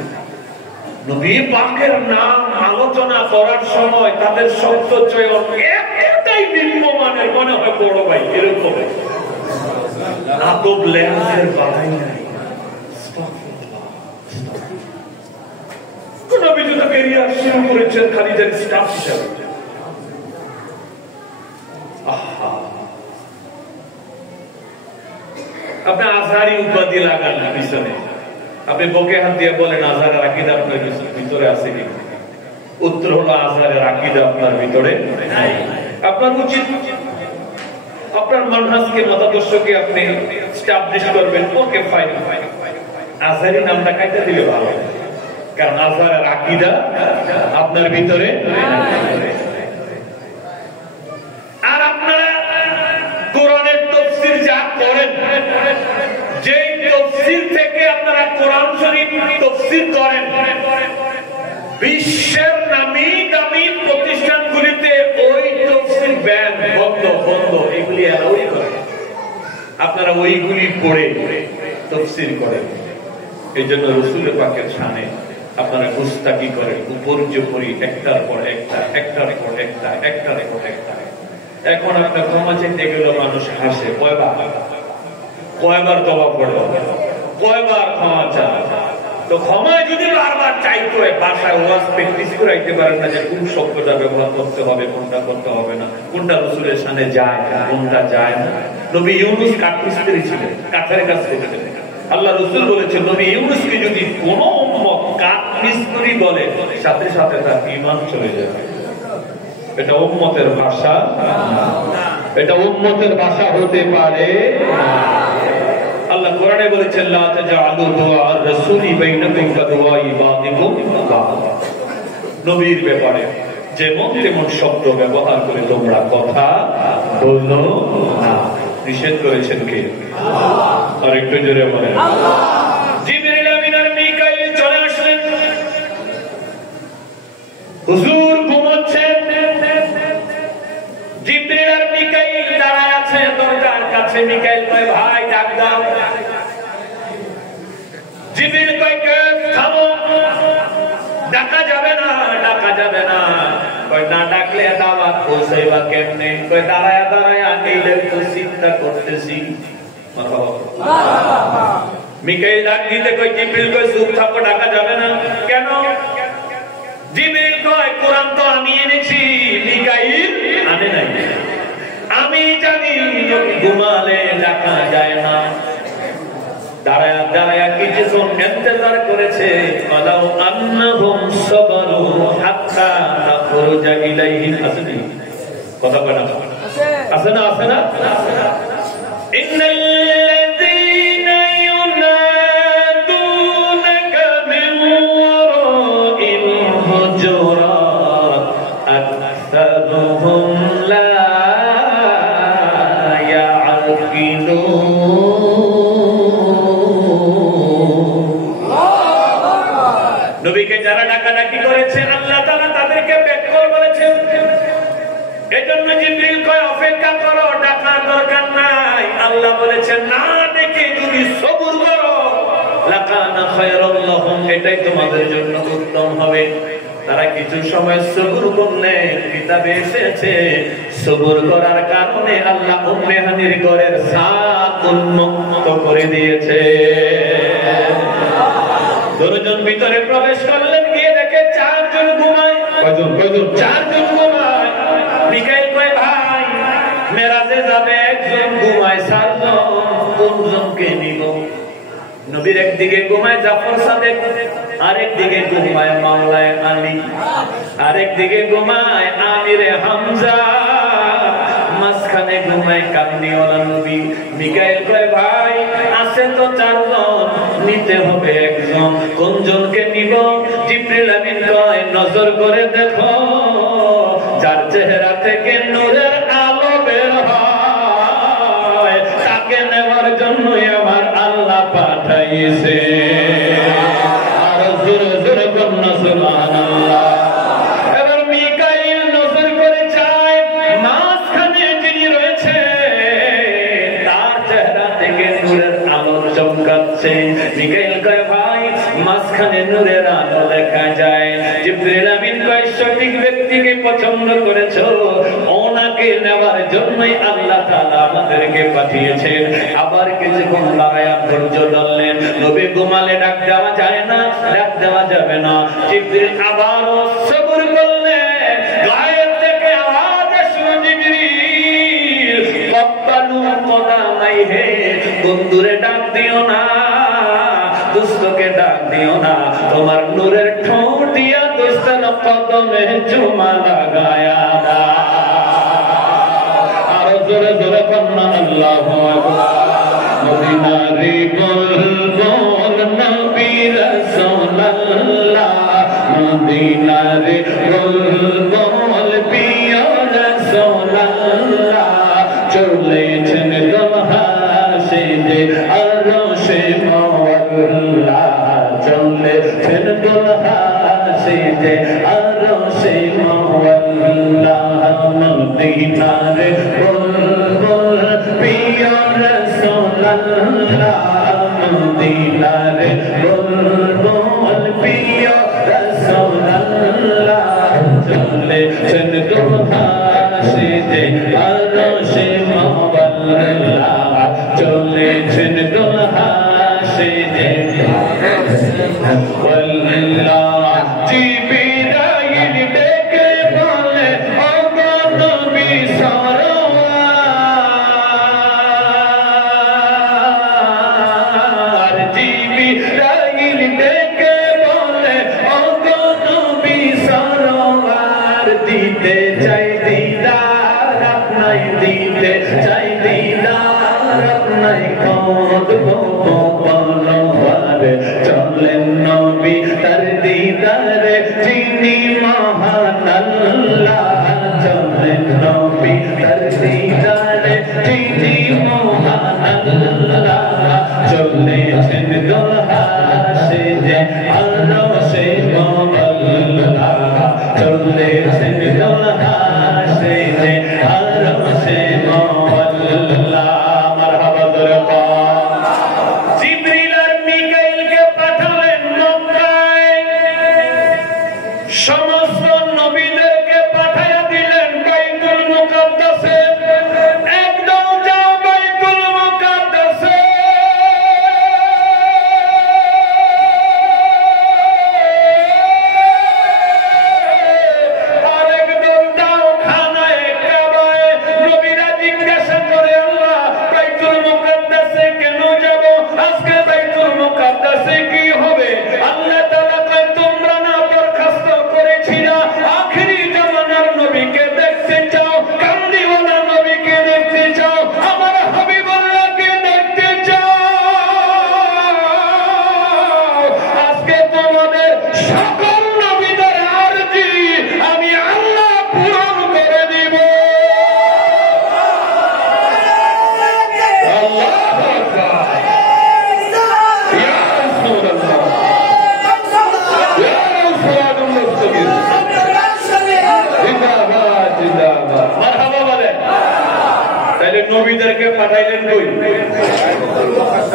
নবী পাকের নাম আলোচনা করার সময় তাদের শব্দ চয়ন এতটাই নিম্নমানের মনে হয় বড় ভাই এরকম আদব লেন্সের বাধাই নাই। নবী তো ক্যারিয়ার শুরু করেছেন খালিদের স্টাফ হিসাবে। আপনি আজহারি উপাধি লাগান না পিছনে, আপনি বকে হাত দিয়ে বলেন আজহারের আকীদা আপনার ভিতরে আছে কি? উত্তর হলো আজহারের আকীদা আপনার ভিতরে নাই। আপনার উচিত আপনার মানহাজকে, মতাদর্শকে আপনি এস্টাবলিশ করবেন। ওকে ফাইন, আজহারি নামটা কাইটা দিলে ভালো, কারণ আজহারের আকীদা আপনার ভিতরে। আর আপনারা কোরআনের তাফসীর যা করেন, যে তাফসীর থেকে আপনারা কোরআন শরীফ তাফসীর করেন, বিশ্বের নামি দামি প্রতিষ্ঠানগুলিতে ওই তাফসীর ব্যান বন্ধ এগুলি অ্যালাউই করে। আপনারা ওইগুলি পড়ে তাফসীর করেন। এই জন্য রাসূল পাকের শানে আপনারা গুস্তাখি করেন, উপর্যুপরি একটার পর একটা, একটার পর একটা, একটার পর একটা। এখন আপনার ক্ষমা চাইতে গেলে মানুষ হাসে। কয়বার তওবা পড়ো, কয়বার ক্ষমা চায়? তো ক্ষমা যদি বারবার চাইতে হয়, বাসায় ওয়াজ প্র্যাকটিস করাইতে পারেন না যে কোন শব্দটা ব্যবহার করতে হবে, কোনটা করতে হবে না, কোনটা রাসূলের শানে যায়, কোনটা যায় না। নবী ইউনূস কাঠমিস্ত্রি ছিলেন, কাঠের কাজ করতেন। আল্লাহ রাসূল বলেছেন নবী ইউনূসকে যদি কোন উম্মত কাঠমিস্ত্রি বলে, সাথে সাথে তার ঈমান চলে যাবে। এটা উম্মতের ভাষা না, এটা উম্মতের ভাষা হতে পারে না। আল্লাহ কোরআনে বলেছেন লা তাজআলু দুআর রাসূলি বাইনাকুম কাদুআ ইবাদিকুম বাদ। নবীর ব্যাপারে যেমন তেমন শব্দ ব্যবহার করে তোমরা কথা বলো না। নিষেধ করেছেন কে? আল্লাহ। আর একটু জোরে বলেন আল্লাহ। জিবরিল আমিন আর মিকাইল চলে আসলেন। হুজুর ঘুমাচ্ছেন, জিবরিল আর মিকাইল দাঁড়ায় আছে দরজার কাছে। মিকাইল কয় ভাই ডাক দাও। জিবরিল কয় কে? থামো, ডাকা যাবে না, ডাকা যাবে না। কয় না ডাকলে দাওয়াত পৌঁছাইবা কেমনে? কয় দাঁড়ায়া দাঁড়ায়া এইলে তো চিন্তা করতেছি। মিকাইল ডাক দিতে কয় জিবরিল কয় চুপ থাকো, ডাকা যাবে না। কেন? জিবরিল কয় কোরআন তো আমি এনেছি, মিকাইল আনে নাই। আমি জানি ঘুমালে ডাকা যায় না। দাঁড়ায়া দাঁড়ায়া কিছুক্ষণ ইন্তজার করেছে ওয়ালাউ আন্নাহুম সাবারু হাত্তা তাখরুজা ইলাইহিম আসনি কথা বলা আছে না আছে না ইন্নাল্লাযীনা ইউনাদুনাকা মিন ওয়ারাইল হুজুরাত আকসারুহুম লা নবীকে যারা ডাকাডাকি করেছে আল্লাহ তাআলা তাদেরকে বেকল বলেছেন। এজন্য জিবরিল কয় অপেক্ষা করো, ডাকার দরকার নাই। আল্লাহ বলেছেন না ডেকে যদি সবুর করো লাকানা খায়রুল লাহুম, এটাই তোমাদের জন্য উত্তম হবে। তারা কিছু সময় সবুর করলেন। কিতাবে এসেছে সবুর করার কারণে আল্লাহ উম্মে হানির ঘরের ছাদ উন্মুক্ত করে দিয়েছে। দুজন ভিতরে প্রবেশ করলেন, গিয়ে দেখে চারজন ঘুমায়। চারজন ঘুমায়। মিকাইল কয় ভাই মেরাজে যাবে, একজন ঘুমায়, চারজন কোনজনকে নিব? নবীর একদিকে ঘুমায় জাফর সাদেক, আরেক দিকে ঘুমায় মাওলায়ে আলী, আরেক দিকে ঘুমায় আমিরে হামজা, মাঝখানে ঘুমায় কামনিওয়ালা নবী। মিকাইল কয় ভাই আছে তো চারজন, নিতে হবে একজন, কোনজনকে নিব? জিবরিল আমিন কয় নজর করে দেখো, যার চেহারা থেকে নূরের আলো বের হয় তাকে নেওয়ার জন্য আমার আল্লাহ পাঠাইছে। আর জোরে জোরে বলুন সুবহানাল্লাহ। এবার মিকাইল নজর করে যায়, মাঝখানে যিনি রয়েছে তার চেহারা থেকে নূরের আলো চমকাচ্ছে। মিকাইল কয় ভাই মাঝখানে নূরের আলো দেখা যায়। জিবরিল আমিন কয় সঠিক ব্যক্তিকে পছন্দ করেছো, ওনাকে নেওয়ার জন্যই আল্লাহ তাআলা আমাদেরকে পাঠিয়েছেন। আবার কিছুক্ষণ দাঁড়ায়া ধৈর্য ধরলেন। নবী ঘুমালে ডাক দেওয়া যায় না, ডাক দেওয়া যাবে না। জিবরিল আবারও সবর করলেন। গায়ের থেকে আওয়াজ আসলো, জিবরিল কব্বালু কদামাইহি, বন্ধুরে ডাক দিও না, দুষ্টকে ডাক দিও না, তোমার নূরের ঠোঁট দিয়া দুস্তের কদমে চুমা লাগায়া দাও। আর জোরে জোরে বলনা আল্লাহু আকবার। মদিনারে বুলবুল নবী রাসূলুল্লাহ, মদিনারে বুলবুল প্রিয় রাসূলুল্লাহ, চলেছেন দোহা সেজে আরশে মাওলা, চলেছেন দোহা সেজে আরশে মাওলা, মদিনারে বুলবুল প্রিয় রাসূলুল্লাহ, মদিনারে বুলবুল প্রিয় রাসূলুল্লাহ, চলেছেন দোহা সেজে আরশে মাওলা, চলেছেন দোহা সেজে আল্লাহ। জিবরাইল ডেকে বলে ও গো নবী সরওয়ার, জিবরাইল ডেকে বলে ও গো নবী সরওয়ার, দিতে চাই দিদার আপনাই, দিতে চাই দিদার আপনাই, কদবো বলওয়ার, চলেন নবী তার দিদারে যিনি মহান আল্লাহ, চলেন নবী তার দিদারে যিনি মহান আল্লাহ, চলেছেন দোহা সেজে আরশে মাওলা, চলেছেন দোহা সেজে আরশে মাওলা। মারহাবা জোরে বল। জিবরিল আর মিকাইলকে পাঠালেন মক্কায়। সমস্ত নবী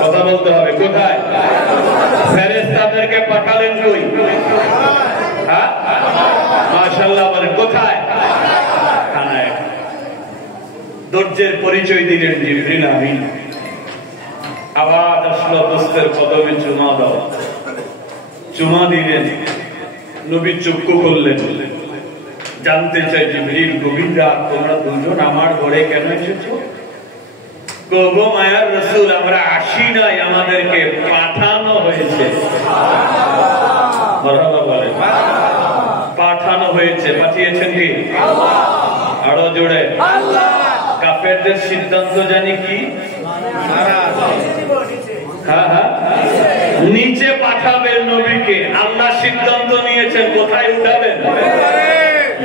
কথা বলতে হবে। কোথায়? ফেরেশতাদেরকে পাঠালেন কই? হ্যাঁ, মাশাআল্লাহ বলেন কোথায়? খানায়। ধৈর্যের পরিচয় দিলেন জিবরিল আমিন। আওয়াজ আসলো দোস্তের কদমে চুমা দাও। চুমা দিলেন, নবী চক্ষু করলেন। জানতে চাই জিবরিল গভীর রাত, তোমরা দুজন আমার ঘরে কেন এসেছো? গো মায়ার রাসূল, আমরা আসি নাই, আমাদেরকে পাঠানো হয়েছে। মারহাবা বলেন। পাঠানো হয়েছে। পাঠিয়েছেন কি? আল্লাহ। আরো জোরে আল্লাহ। কাফেরদের সিদ্ধান্ত জানি কি? হ্যাঁ হ্যাঁ, নিচে পাঠাবেন নবীকে। আল্লাহ সিদ্ধান্ত নিয়েছেন কোথায় উঠাবেন।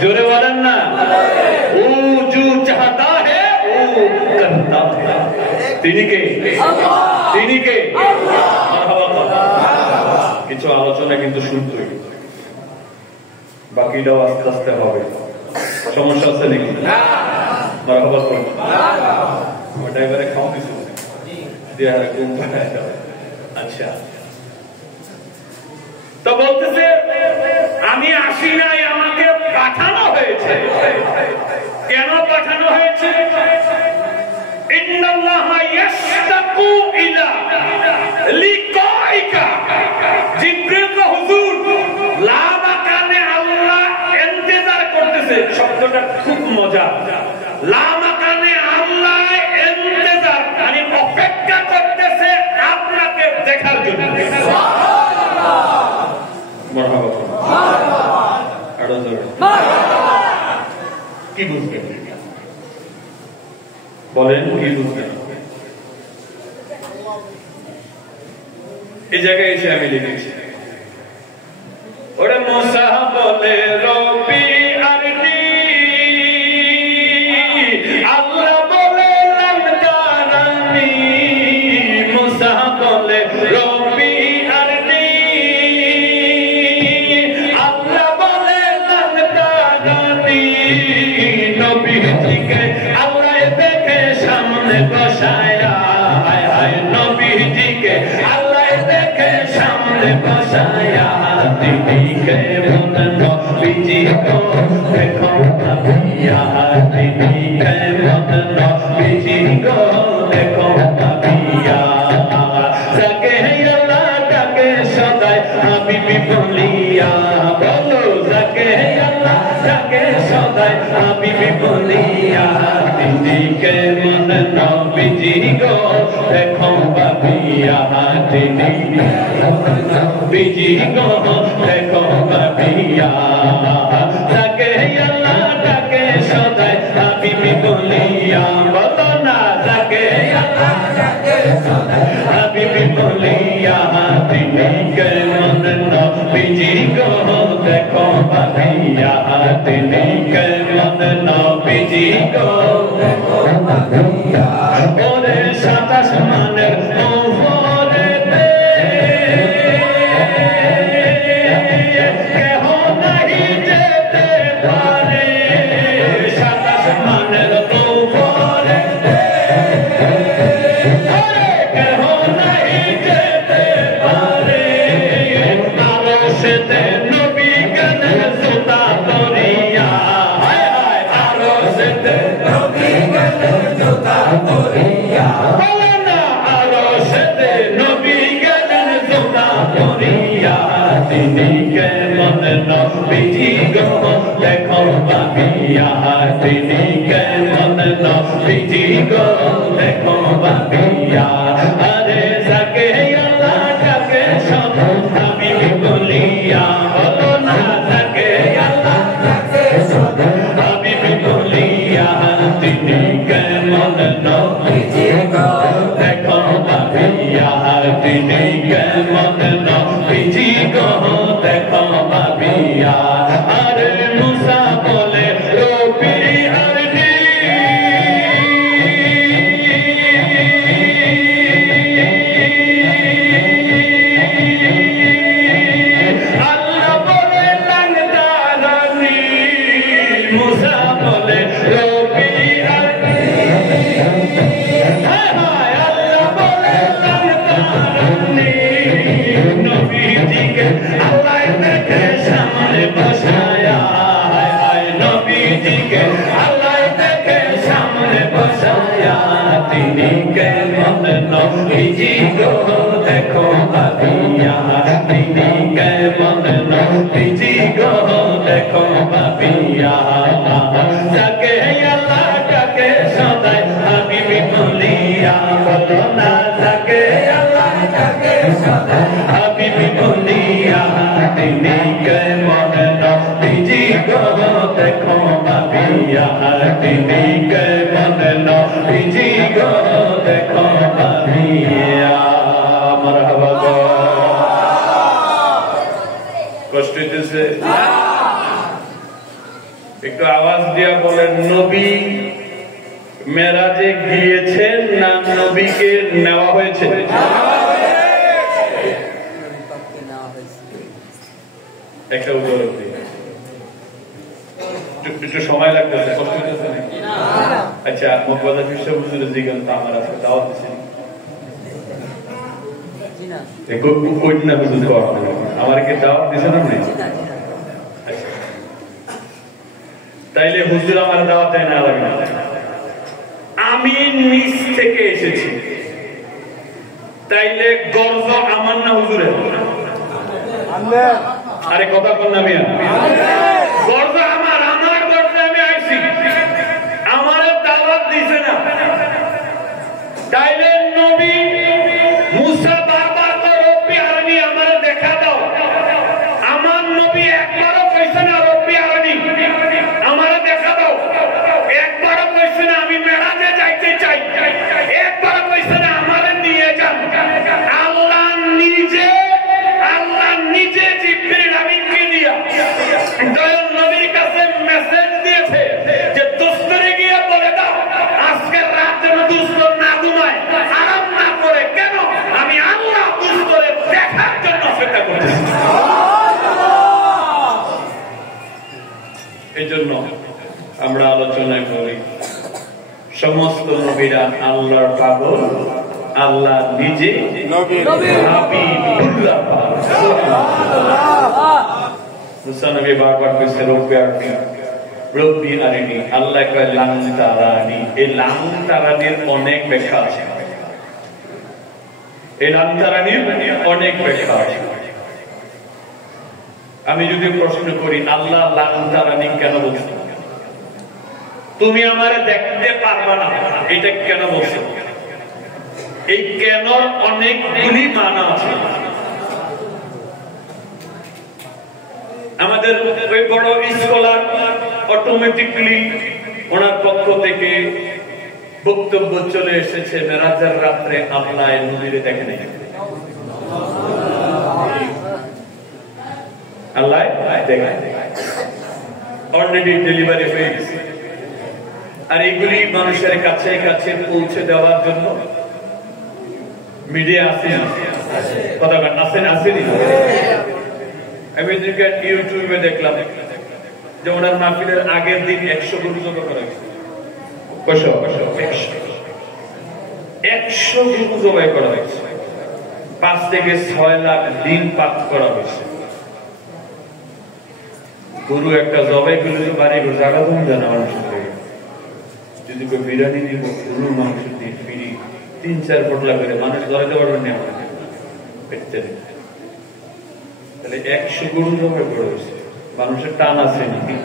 জোরে বলেন না। ও জু চাহতা হে ও করতা হে। তিনি কে? তিনি কে? কিছু আলোচনা কিন্তু শুনতে, বাকিটাও আস্তে আস্তে হবে। সমস্যা আছে নাকি? মারহাবা করুন। আমার ড্রাইভারে খাওয়া কিছু আচ্ছা, তো বলতেছে আমি আসি নাই, আমাকে পাঠানো হয়েছে। কেন পাঠানো হয়েছে? ইন্নাল্লাহা ইয়াশতাকু ইলা লিকাইকা। জিবরিল কা হুজুর লা মাকানে আল্লাহ ইন্তজার করতেছে। শব্দটা খুব মজা। লা মাকানে আল্লাহ ইন্তজার মানে অপেক্ষা করতেছে আপনাকে দেখার জন্য। সুবহানাল্লাহ। মারহাবা সুবহানাল্লাহ। আরো জোরে মারহাবা। কি বুঝবেন বলেন, কি বুঝবেন? এই জায়গায় এসে আমি লিখেছি, ওরে মুসা বলে রব্বি আরনি, আল্লাহ বলে লান তারানি। মুসা বলে রব্বি আরনি, আল্লাহ বলে লান তারানি। নবীজিকে আল্লাহ দেখে সামনে বসায়া, হায় হায় নবীজিকে আল্লাহ দেখে সামনে বসায়া। তিনিকে মন নবীজি কো দেখো পাপিয়া, তিনিকে মন নবীজি কো দেখো পাপিয়া। যাকে আল্লাহ ডাকে সদাই হাবিবি বলিয়া, বলো যাকে আল্লাহ ডাকে সদাই হাবিবি বলিয়া। তিনিকে মন নবীজি কো দেখো পাপিয়া, তিনিকে নবীজি কো দেখো পাপিয়া। যাকে আল্লাহ ডাকে সদাই হাবিবি বলিয়া, বলো না যাকে আল্লাহ ডাকে সদাই হাবিবি বলিয়া। তিনিকে মন নবীজি কো দেখো পাপিয়া, তিনিকে মন নবীজি কো দেখো পাপিয়া। ওরে সাত আসমানের উপরেতে কেহ নাহি যেতে পারে, সাত আসমানের উপরেতে কেহ নাহি যেতে পারে। আরশেতে নবী গেলেন জুতা পরিয়া, হায় হায় আরশেতে নবী গেলেন জুতা পরিয়া। বলে না আরশেতে নবী গেলেন জুতা পরিয়া। তিনিকে মন নবীজি গো দেখো পাপিয়া, তিনিকে মন নবীজি গো দেখো পাপিয়া। আরে যাকে আল্লাহ ডাকে সব হাবিবি বলিয়া, বলো না যাকে আল্লাহ ডাকে সব হাবিবি বলিয়া। তিনিকে মন নবীজি গো দেখো পাপিয়া, তিনিকে মন নবীজি গো দেখো পাপিয়া। আরে মুসা বলে রব্বি আরনি, আল্লাহ বলে লান তারানি। মুসা বলে রব্বি আরনি, হায় হায় আল্লাহ বলে নবীজি গো দেখো ভাবিয়া তিনি কেমন নবীজি গো দেখো ভাবিয়া যাকে আল্লাহ যাকে সদাই হাবিবি বলিয়া বলো না যাকে আল্লাহ যাকে সদাই হাবিবি বলিয়া তিনি কেমন নবীজি গো দেখো ভাবিয়া তিনি কেমন নবীজি গো দেখো ভাবিয়া মারহাবা গো কষ্ট হইতেছে একটু আওয়াজ দিয়া বলেন নবী মেরাজে গিয়েছেন না নবীকে নেওয়া হয়েছে একটা উদাহরণ দিই একটু সময় লাগতেছে কষ্ট হইতেছে নাকি আচ্ছা মকবাজার বিশ্ববিদ্যালয়ের জিজ্ঞান তো আমার আজকে দাওয়াত দিচ্ছেন আমার কি দাওয়াত দিচ্ছেন আপনি তাইলে হুজুর আমার দাওয়াত দেয় না লাগে না আমি নিচ থেকে এসেছি তাইলে গর্ব আমার না হুজুরের আরে কথা বল না মিয়া গর্ব আমার আমার গর্বে আমি আইছি আমার দাওয়াত দিছে না তাইলে নবী মুসা বারবার তো রব্বি আরনি আমার দেখা দাও আমার নবী একবারও কইছে না রব্বি আরনি আমার দেখা দাও একবারও কইছে না আমি মেরাজে যাইতে চাই একবারও কইছে না আমারে নিয়ে যান আল্লাহ নিজে জিবরিল আমিনকে দিয়া দয়াল নবীর কাছে মেসেজ দিয়েছে যে দোস্তরে গিয়ে বলে দাও আজকে রাতে দোস্ত না ঘুমায় আরাম না করে কেন আমি আল্লাহ দোস্তরে দেখার জন্য অপেক্ষা করতেছি এই জন্য আমরা আলোচনা করি সমস্ত নবীরা আল্লাহর পাগল আল্লাহ নিজে হাবিবুল্লাহ মুসা নবী বারবার কইছে রব্বি আরিনি আল্লাহ কয় লাং তারানি এই লাং তারানির অনেক ব্যাখ্যা আছে এই লাং তারানির অনেক ব্যাখ্যা আছে আমি যদি প্রশ্ন করি আল্লাহ লাং তারানি কেন বলছেন তুমি আমারে দেখতে পারবা না এটা কেন বলছো এই কেন অনেকগুলি মানা আছে আমাদের ওই বড় স্কলার অটোমেটিক্যালি ওনার পক্ষ থেকে বক্তব্য চলে এসেছে মেরাজের রাত্রে আল্লাহ নবীরে দেখে নাই আল্লাহ দেখে অলরেডি ডেলিভারি হয়ে গেছে আর এইগুলি মানুষের কাছে কাছে পৌঁছে দেওয়ার জন্য মিডিয়া আছে কথা আছেন আসেনি আমি ইউটিউবে দেখলাম যে ওনার মাহফিলের আগের দিন 100 গরু জবাই করা হয়েছে 100 গরু জবাই করা হয়েছে 5 থেকে 6 লাখ দিন পাঠ করা হয়েছে গরু একটা জবাই করলে তো বাড়ি ঘর জায়গা কম জানা মানুষের যদি কেউ বিরিয়ানি দিব গরুর মাংস দিয়ে ফিরি 3-4 পটলা করে মানুষ ধরাতে পারবেন না তাহলে 100 গরু জবাই করা হয়েছে মানুষের টান আছে নাকি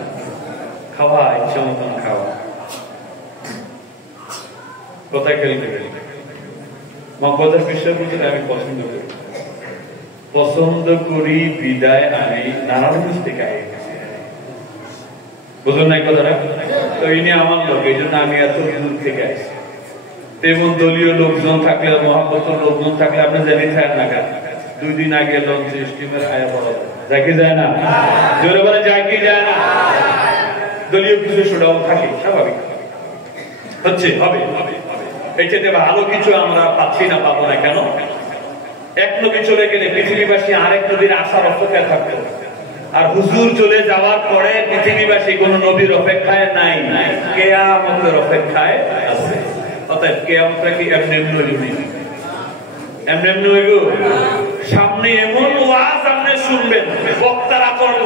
খাওয়া ইচ্ছা মতন খাওয়া কোথায় খেলতে গেলে মকবাজার বিশ্ববিদ্যালয়ে আমি পছন্দ করি বিদায় আমি নারায়ণগঞ্জ থেকে বুঝুন নাই কথাটা তো ইনি আমার লোক এই জন্য আমি এত দূর থেকে আসি তেমন দলীয় লোকজন থাকলে মহাব্বতের লোকজন থাকলে আপনি জানি থাকেন না কেন 2 দিন আগে লঞ্চ স্টিমার আয়া পড়া যায় কি যায় না জোরে বলে যায় কি যায় না দলীয় কিছু সুডাও থাকে স্বাভাবিক হচ্ছে হবে এটাতে ভালো কিছু আমরা পাচ্ছি না পাবো না কেন এক নবী চলে গেলে পৃথিবীবাসী আরেক নবীর আশার অপেক্ষায় থাকতো আর হুজুর চলে যাওয়ার পরে পৃথিবীবাসী কোন নবীর অপেক্ষায় নাই কিয়ামতের অপেক্ষায় আছে অতএব কিয়ামতটা কি এমনি হইব সামনে এমন ওয়াজ আপনি শুনবেন বক্তারা করব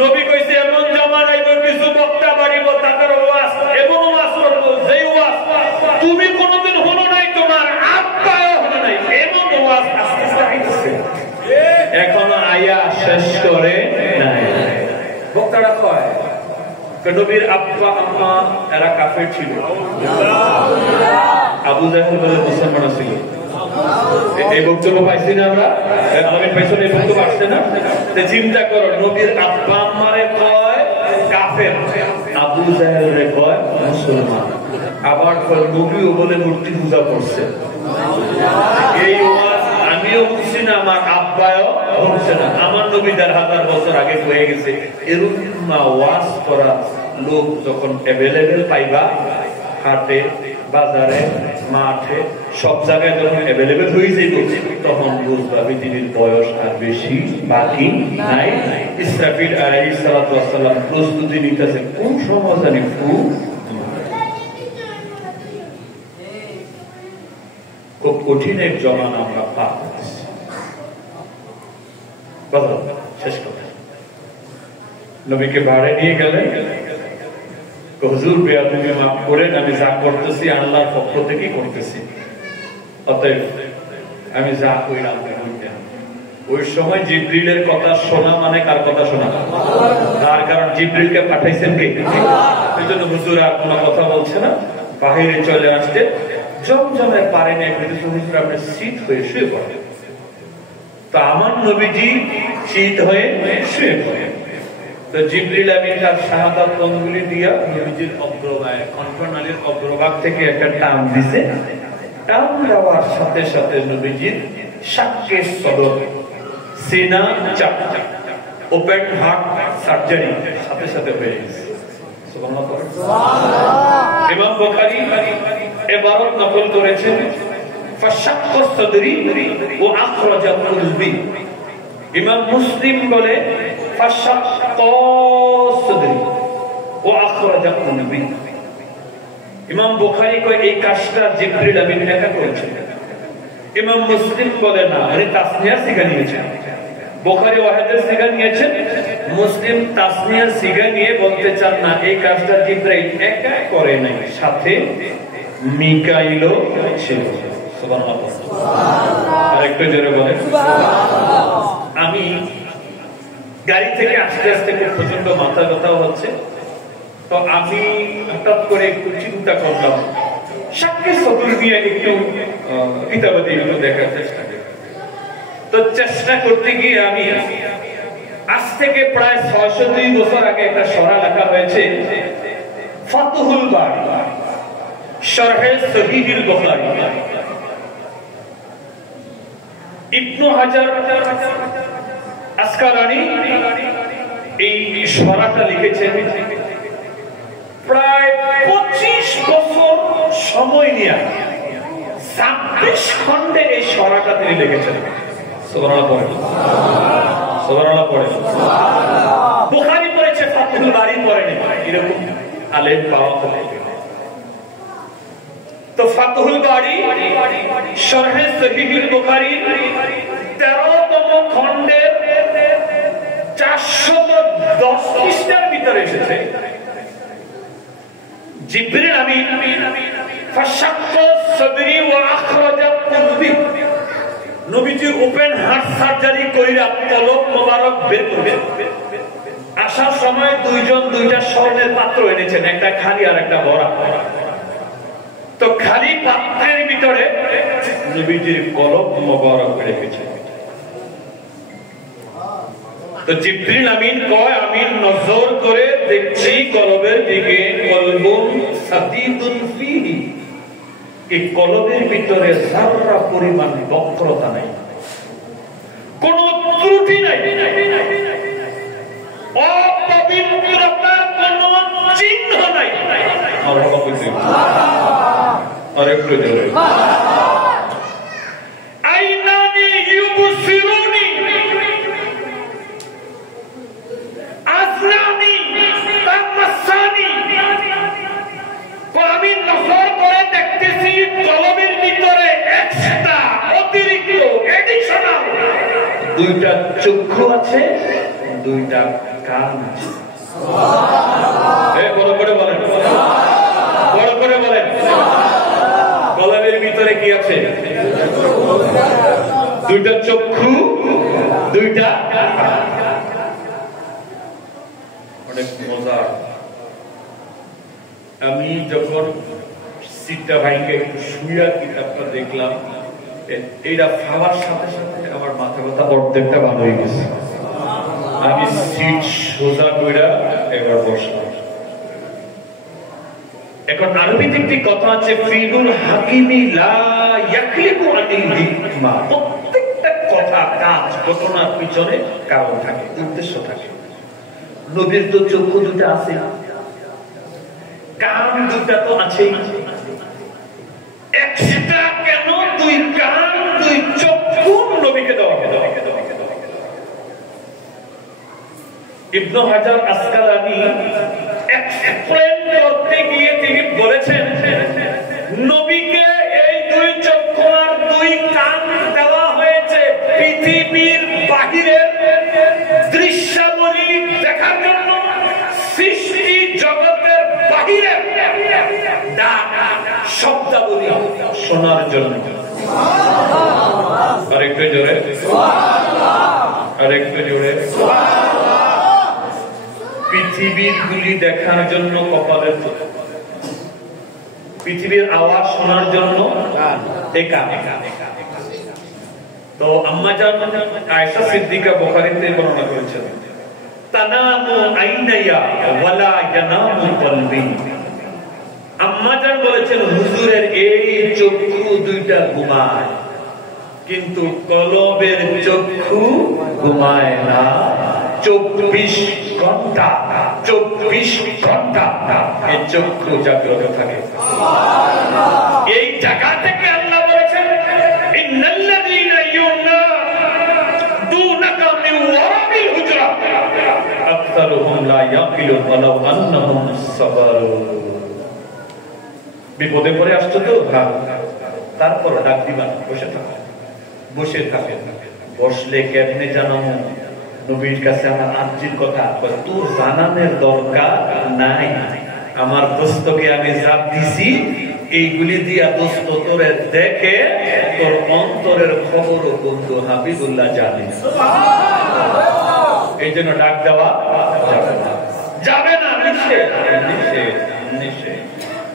নবী কইছে এমন জামান আইব কিছু বক্তা বাড়িব তাদের ওয়াজ এমন ওয়াজ করব যেই ওয়াজ তুমি কোনোদিন হলো নাই তোমার আব্বাও শেষ করে নাই। বক্তারা কয় নবীর আব্বা আম্মা এরা কাফের ছিল, আবু জাহেল বলে মুসলমান ছিল। এই বক্তব্য পাইছি না আমরা, আমি পাইছি এই বক্তব্য আসছে না। চিন্তা করো, নবীর আব্বা আম্মারে কয় কাফের, আবু জাহেলরে কয় মুসলমান, আবার নবীও বলে মূর্তি পূজা করছে। এই ওয়াজ আমিও বুঝছি না, আমার আব্বাও বুঝছে না। আমার নবী ১,৫০০ বছর আগে হয়ে গেছে। এরকম ওয়াজ করা লোক যখন অ্যাভেলেবেল পাইবা, হাটে বাজারে মাঠে সব জায়গায় যখন অ্যাভেলেবেল হয়ে যাইব, তখন বুঝবা পৃথিবীর বয়স আর বেশি বাকি নাই। ইসরাফিল আলাইহিস সালাতু ওয়াস সালাম প্রস্তুতি নিতেছে, কোন সময় জানি খুব কঠিন এক জমানা আমরা পার করতেছি। শেষ কথা, নবীকে ভাড়ে নিয়ে গেলে হুজুর বেয়াদবি মাফ করেন, আমি যা করতেছি আল্লাহর পক্ষ থেকেই করতেছি, অতএব আমি যা কইলাম ওই সময় জিবরিলের কথা শোনা মানে কার কথা শোনা? তার কারণ জিবরিলকে পাঠাইছেন কে? এই জন্য হুজুর আর কোনো কথা বলছে না, বাহিরে চলে আসতে জমজমের পারে নিয়ে হুজুর আপনি শীত হয়ে শুয়ে পড়েন। তো আমার নবীজি শীত হয়ে শুয়ে পড়েন। তো জিবরিল আমিন তার শাহাদাত আঙ্গুলি দিয়া নবীজির কণ্ঠনালীর অগ্রভাগ থেকে একটা টান দিছে। টান দেওয়ার সাথে সাথে নবীজির শাক্কে সদর সিনা চাপ ওপেন হার্ট সার্জারি সাথে সাথে হয়ে গেছে। ইমাম বুখারী ইবারত নকল করেছেন, ফাশাক্কা সাদরি ওয়া আখরাজা কলবি। ইমাম মুসলিম বলে ফাশাক্কা সাদরি ওয়া আখরাজা কলবি। ইমাম বুখারী কয় এই কাজটা জিবরিল আমিন একা করেছেন। ইমাম মুসলিম বলে না, আরে তাসনিয়া সিগা নিয়েছেন। বুখারী ওয়াহিদের সিগা নিয়েছেন, মুসলিম তাসনিয়া সিগা নিয়ে বলতে চান না এই কাজটা জিবরাইল একা করে নাই, সাথে মিকাইলও ছিল। সুবহানাল্লাহ, আরেকটু জোরে বলেন। আমি গাড়ি থেকে আস্তে আস্তে খুব প্রচন্ড মাথা ব্যথাও হচ্ছে, তো আমি হঠাৎ করে একটু চিন্তা করলাম, শাক্কে সদর দিয়ে একটু কিতাবাদি একটু দেখার চেষ্টা করি। তো চেষ্টা করতে গিয়ে আমি আজ থেকে প্রায় ৬০২ বছর আগে একটা সরা লেখা হয়েছে, ফাতহুল বারী শরহে সহিহুল বুখারী। ইবনে হাজার আসকালানী এই সরাটা লিখেছেন প্রায় ২৫ বছর সময় নিয়ে ২৬ খণ্ডে এই সরাটা তিনি লিখেছেন। সুবহানাল্লাহ পড়ে, সুবহানাল্লাহ পড়ে। বুখারী পড়েছে, ফাতহুল বারী পড়েনি, এরকম আলেম পাওয়া যায়। তো ফাতহুল বারী শরহে সহিহুল বুখারী ১৩তম খণ্ডের ৪১০ পৃষ্ঠার ভিতরে এসেছে, জিবরিল আমিন ফাশাক্কা সাদরি ওয়া আখরাজা কলবি, নবীজি ওপেন হার্ট সার্জারি কইরা কলব মোবারক বের করবেন। আসার সময় দুইজন দুইটা স্বর্ণের পাত্র এনেছেন, একটা খালি আর একটা ভরা। তো খালি পাত্রের ভিতরে নবীজির কলব মোবারক রেখেছেন। তো জিবরিল আমিন কয়, আমি নজর করে দেখছি কলবের দিকে, কলবুন সাদিদুন ফিহি, এই কলবের ভিতরে যারা পরিমাণ বক্রতা নাই, কোন ত্রুটি নাই, অপবিত্রতার কোন চিহ্ন নাই। আর একটু জোরে, আইনানি ইউবসিরুনি আজলানি তামাসানি, আমি নজর করে দেখতেছি কলবের ভিতরে এক্সট্রা অতিরিক্ত এডিশনাল দুইটা চক্ষু আছে, দুইটা কান আছে। বড় করে বলেন, বড় করে বলেন। কলবের ভিতরে কি আছে? দুইটা চক্ষু, দুইটা অনেক মজা। আমি যখন সিটটা ভাইকে একটু শুয়া কিতাবটা দেখলাম, এইটা খাওয়ার সাথে সাথে আমার মাথা ব্যথা অর্ধেকটা ভালো হয়ে গেছে। আমি সিট সোজা কইরা এবার বসলাম। এখন আরবিতে একটি কথা আছে, ফিলুল হাকিমি লা ইয়াকলিবু আনিল হিকমা। প্রত্যেকটা কথা, কাজ, ঘটনার পিছনে কারণ থাকে, উদ্দেশ্য থাকে। নবীর তো চক্ষু দুটো আছে, কান দুটা তো আছেই, এক্সট্রা কেন দুই কান দুই চক্ষু নবীকে দেওয়া হবে? ইবনে হাজার আসকালানী এক্সপ্লেন করতে গিয়ে তিনি বলেছেন, নবীকে এই দুই চক্ষু আর দুই কান দেওয়া হয়েছে পৃথিবীর বাহিরের দৃশ্যাবলী দেখার জন্য, সৃষ্টি জগতের বাহিরের শব্দাবলী শোনার জন্য। আরেকটু জোরে, আরেকটু জোরে। পৃথিবীর গুলি দেখার জন্য কপালের, পৃথিবীর আওয়াজ শোনার জন্য তো আম্মা জান আয়েশা সিদ্দিকা বুখারীতে বর্ণনা করেছেন, তানামু আইনায়া ওয়ালা ইয়ানামু কলবি। আম্মা জান বলেছেন, হুজুরের এই চক্ষু দুইটা ঘুমায়, কিন্তু কলবের চক্ষু ঘুমায় না। 24 ঘন্টা এই চক্ষু জাগ্রত থাকে। এই জায়গা থেকে আল্লাহ বলেছেন, ইন্নাল্লাযীনা ইউনাদুনাকা মিন ওয়ারাবিল হুজরাত আকসারুহুম লা ইয়াকিলুন ওয়ালাউ আন্নাহুম সাবারু। বিপদে পড়ে আসছো তো, তারপর ডাক দিবা, বসে থাকো, বসে থাকে। বসলে কেমনে জানাবো নবীর কাছে আমার আর্জির কথা? তোর জানানোর দরকার নাই, আমার দোস্তকে আমি জাপ দিছি, এইগুলি দিয়া দোস্ত তোরে দেখে তোর অন্তরের খবর বন্ধু হাবিবুল্লাহ জানে। এই জন্য ডাক দেওয়া যাবে না, নিষেধ।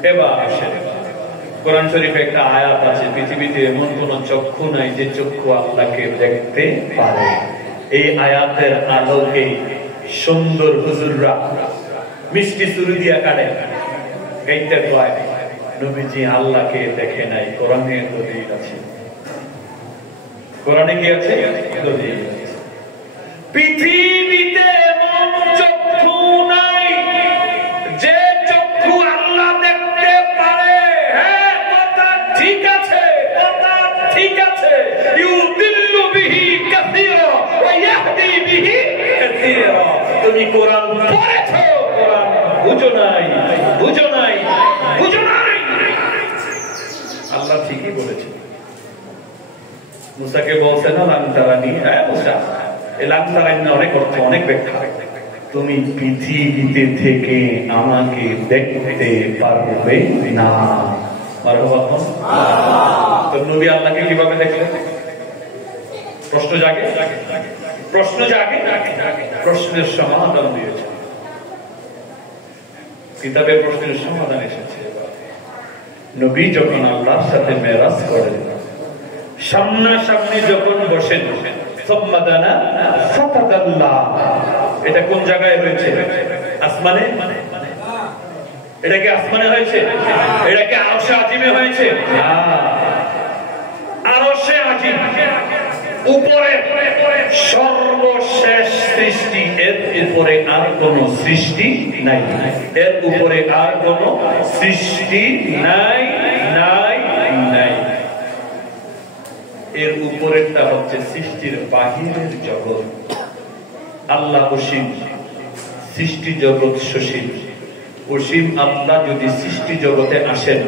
এবার আসেন, কোরআন শরীফে একটা আয়াত আছে, পৃথিবীতে এমন কোন চক্ষু নাই যে চক্ষু আল্লাহকে দেখতে পারে। এই আয়াতের আলোকে সুন্দর হুজুররা মিষ্টি চুরি দিয়া কাটে, এইটা কয় নবীজি আল্লাহকে দেখে নাই। কোরআনে দলিল আছে, কোরআনে কি আছে? দলিল। পৃথিবীতে এমন চক্ষু নাই যে চক্ষু আল্লাহ দেখতে পারে। হ্যাঁ, কথা ঠিক আছে, কথা ঠিক আছে। ইউদিল্লু বিহি কাসীরা ওয়া ইয়াহদি বিহি কাসীরা। তুমি কোরআন পড়েছো, কোরআন বুঝো নাই, বুঝো নাই, বুঝো নাই। আল্লাহ ঠিকই বলেছে। মুসাকে বলছে না লান্তারানি, হ্যাঁ মুসা, এই লান্তারানি অনেক অর্থ, অনেক ব্যাখ্যা। তুমি পৃথিবীতে থেকে আমাকে দেখতে পারবে না। নবী আল্লাহকে কিভাবে দেখলেন? প্রশ্ন জাগে, প্রশ্ন জাগে, প্রশ্নের সমাধান দিয়েছে কিতাবে, প্রশ্নের সমাধান এসেছে। নবী যখন আল্লাহর সাথে মেরাজ করেন, সামনাসামনি যখন বসেন, এটা কোন জায়গায় হয়েছে? আসমানে? এটা কি আসমানে হয়েছে? এটা কি আরশে আজিমে হয়েছে? আরশে আজিম উপরে সর্বশেষ সৃষ্টি, এর উপরে আর কোন সৃষ্টি নাই, এর উপরে আর কোন সৃষ্টি নাই, নাই, নাই। এর উপরেরটা হচ্ছে সৃষ্টির বাহিরের জগৎ। আল্লাহ অসীম, সৃষ্টি জগৎ সসীম। অসীম আল্লাহ যদি সৃষ্টি জগতে আসেন,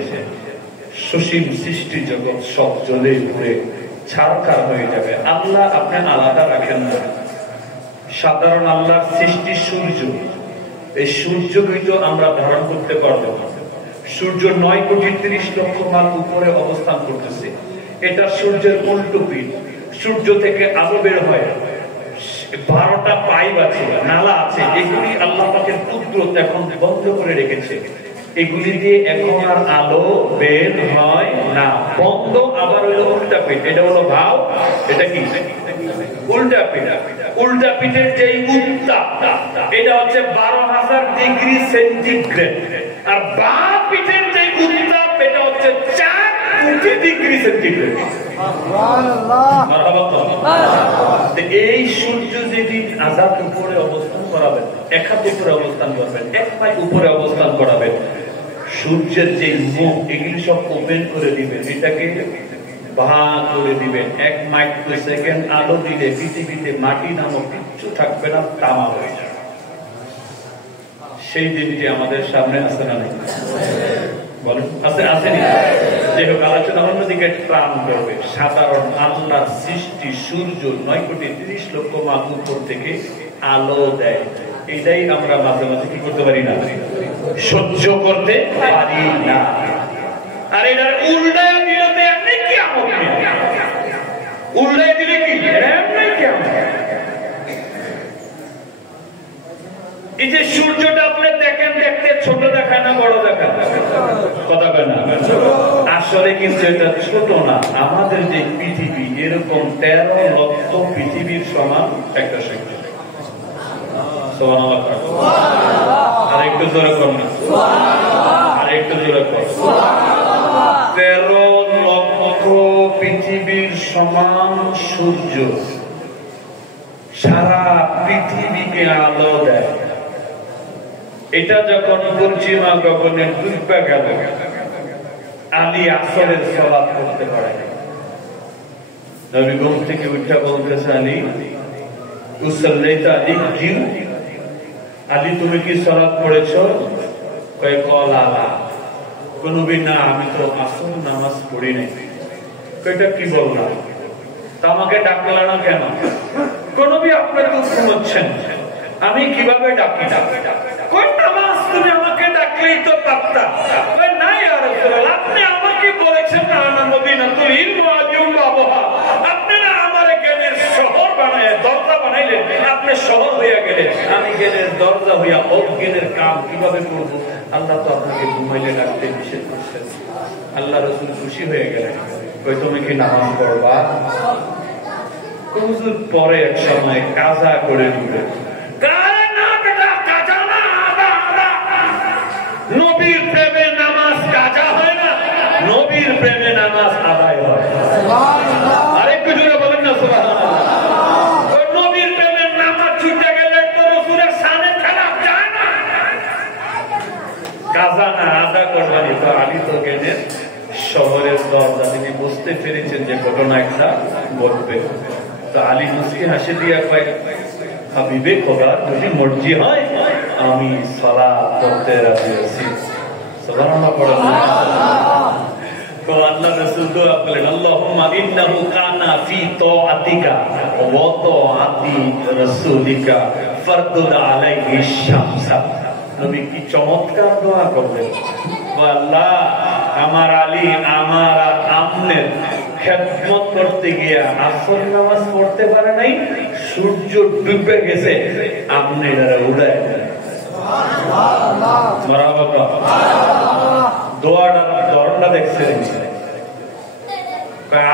সসীম সৃষ্টি জগৎ সব জ্বলে পুড়ে ছারখার হয়ে যাবে। আল্লাহ আপনি আলাদা রাখেন না। সাধারণ আল্লাহর সৃষ্টি সূর্য, এই সূর্যকে তো আমরা ধারণ করতে পারবো না। সূর্য 9,30,00,000 মাইল উপরে অবস্থান করতেছে। এটা সূর্যের উল্টো পিঠ। সূর্য থেকে আলো বের হয়, 12টা পাইপ আছে, নালা আছে, এগুলি আল্লাহ পাকের কুদরত এখন বন্ধ করে রেখেছে। এগুলি দিয়ে এখন আর আলো বের হয় না, বন্ধ। আবার হলো উল্টা পিঠ, এটা হলো ভাও, এটা কি উল্টা পিঠ। উল্টা পিঠের যে উত্তাপ এটা হচ্ছে 12,000 ডিগ্রি সেন্টিগ্রেড, আর বাঁ পিঠের যে উত্তাপ এটা হচ্ছে 4 ডিগ্রি সেন্টিগ্রেড। এই সূর্য যেদিন আজাদ উপরে অবস্থান করাবেন, এক হাত উপরে অবস্থান করবেন, 1 মাইল উপরে অবস্থান করাবেন, সূর্যের যে মুখ এগুলি সব ওপেন করে দিবেন, এটাকে ভাগ করে দিবেন। 1 মাইক্রোসেকেন্ড আলো দিলে পৃথিবীতে মাটি নামক কিচ্ছু থাকবে না, তামা হয়ে যাবে। সেই দিনটি আমাদের সামনে আসে না নেই? বলেন আছে, আসেনি? যে হোক, আলোচনা অন্যদিকে প্রাণ করবে। সাধারণ আল্লাহর সৃষ্টি সূর্য 9,30,00,000 মাইল উপর থেকে আলো দেয়। এটাই আমরা মাঝে মাঝে কি করতে পারি না, সহ্য করতে পারি না। আর এটার উল্টায় দিলে এমনি কিয়ামত, উল্টায় দিলে কি এমনি কিয়ামত। এই যে সূর্যটা আপনি দেখেন, দেখতে ছোট দেখায় না বড় দেখায়? কথা বলে না। আসলে কিন্তু এটা ছোট না। আমাদের যে পৃথিবী, এরকম 13 লক্ষ পৃথিবীর সমান একটা শক্তি। আরেকটু জোরে কর না, আরেকটু জোরে কর। 13 লক্ষ পৃথিবীর সমান সূর্য সারা পৃথিবীকে আলো দেয়। এটা যখন পশ্চিমা গগনে ডুবে গেল, আলী আসরের সালাত করতে পারে না। নবী ঘুম থেকে উঠে বলতেছে, আলী উসাল্লাইতা আলাইহি, আলী তুমি কি সালাত পড়েছ? কয় কল আলা। নবী না, আমি তো আসর নামাজ পড়ি নাই। এটা কি বললাম? তা আমাকে ডাকলা না কেন? নবী আপনি তো ঘুমোচ্ছেন, আমি কিভাবে ডাকি? কই নামাজ তুমি আমাকে ডাকলেই তো পারতা। কই না ইয়া রাসূলুল্লাহ, আপনি আমাকে বলেছেন না না মদিনাতুল ইলম ওয়াল ইউমা, আপনি না আমার জ্ঞানের শহর বানায়, দরজা বানাইলেন, আপনি শহর হইয়া গেলেন, আমি জ্ঞানের দরজা হইয়া অজ্ঞানের কাম কিভাবে করব? আল্লাহ তো আপনাকে ঘুমাইলে ডাকতে নিষেধ করছেন। আল্লাহ রাসূল খুশি হয়ে গেলেন। কই তুমি কি নামাজ পড়বা? হুজুর পরে এক সময় কাজা করে দিবে। নবীর প্রেমে নামাজ কাজা হয় না, নবীর প্রেমে নামাজ আদায় হয়। আরেকটু জোরে বলেন না সুবহানাল্লাহ। নবীর প্রেমে নামাজ ছুটে গেলে তো রাসূলের শানে খারাপ যায় না। কাজা না আদা করবানি তো আলী তো গেলেন শহরের দরজা। তিনি বুঝতে পেরেছেন যে ঘটনা একটা ঘটবে। তো আলী মুস্কি হাসি দিয়া কয়, হাবিবে খোদা যদি মর্জি হয় আমি সালাত পড়তে রাজি আছি। সুবহানাল্লাহ পড়েন। তো আল্লাহ রাসূল দোয়া করলেন, আল্লাহুম্মা ইন্নাহু কানা ফি তাআতিকা ওয়া তাআতি রাসূলিকা ফারদুদ আলাইহি শামসা। নবী কি চমৎকার দোয়া করলেন। আল্লাহ, আমার আলী আমার আর আমনের খেদমত করতে গিয়া আসর নামাজ পড়তে পারে নাই, সূর্য ডুবে গেছে, আপনি এরা উড়ায় দেন। দোয়াটার ধরনটা দেখছেন?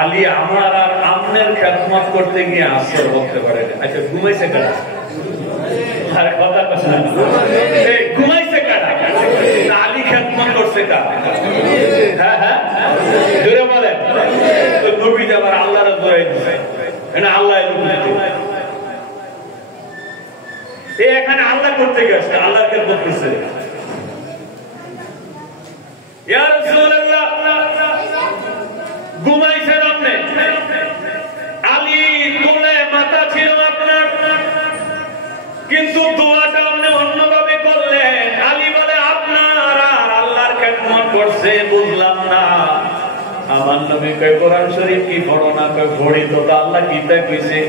আলী আমার আর আমনের খেদমত করতে গিয়ে আসর পড়তে পারে না। আচ্ছা, ঘুমাইছে কারা? আর কথা কথা ঘুমাইছে কারা? আলী খেদমত করছে কারা? হ্যাঁ হ্যাঁ জোরে বলেন। তো নবী আবার আল্লাহর দোয়াই দিছে, আল্লাহ এখানে আল্লাহ করতে গেছে, আল্লাহকে করতেছে। ইয়া রাসূলুল্লাহ, ঘুমাইছেন আপনি, আলী কোলে মাথা ছিল আপনার, কিন্তু দোয়াটা আপনি অন্যভাবে করলেন। আলী বলে আপনার আর আল্লাহর খেদমত করছে, বুঝলাম না। আমার নবী কয় কোরআন শরীফ কি পড়ো না? কয় পড়ি তো। আল্লাহ কি তা কইছে?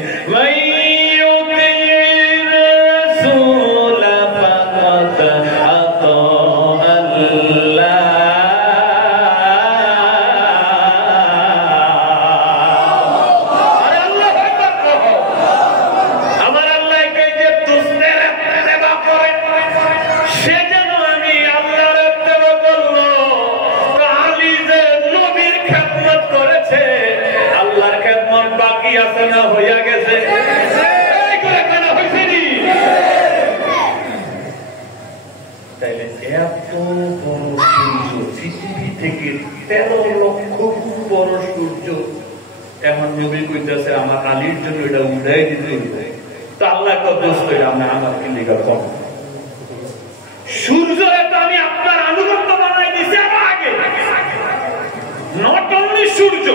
আমার বাকি আছে না হইয়া গেছে? তাইলে এত বড় সূর্য, পৃথিবী থেকে 13 লক্ষ গুণ বড় সূর্য, এখন নবী কইতেছে আমার আলীর জন্য এটা উঠাই দিতে হইবে। তো আল্লাহ কত আমার কি লিখা কম সূর্য তো আমি আপনার আনুগত্য বানাই দিছি আরো আগে। নট অনলি সূর্য,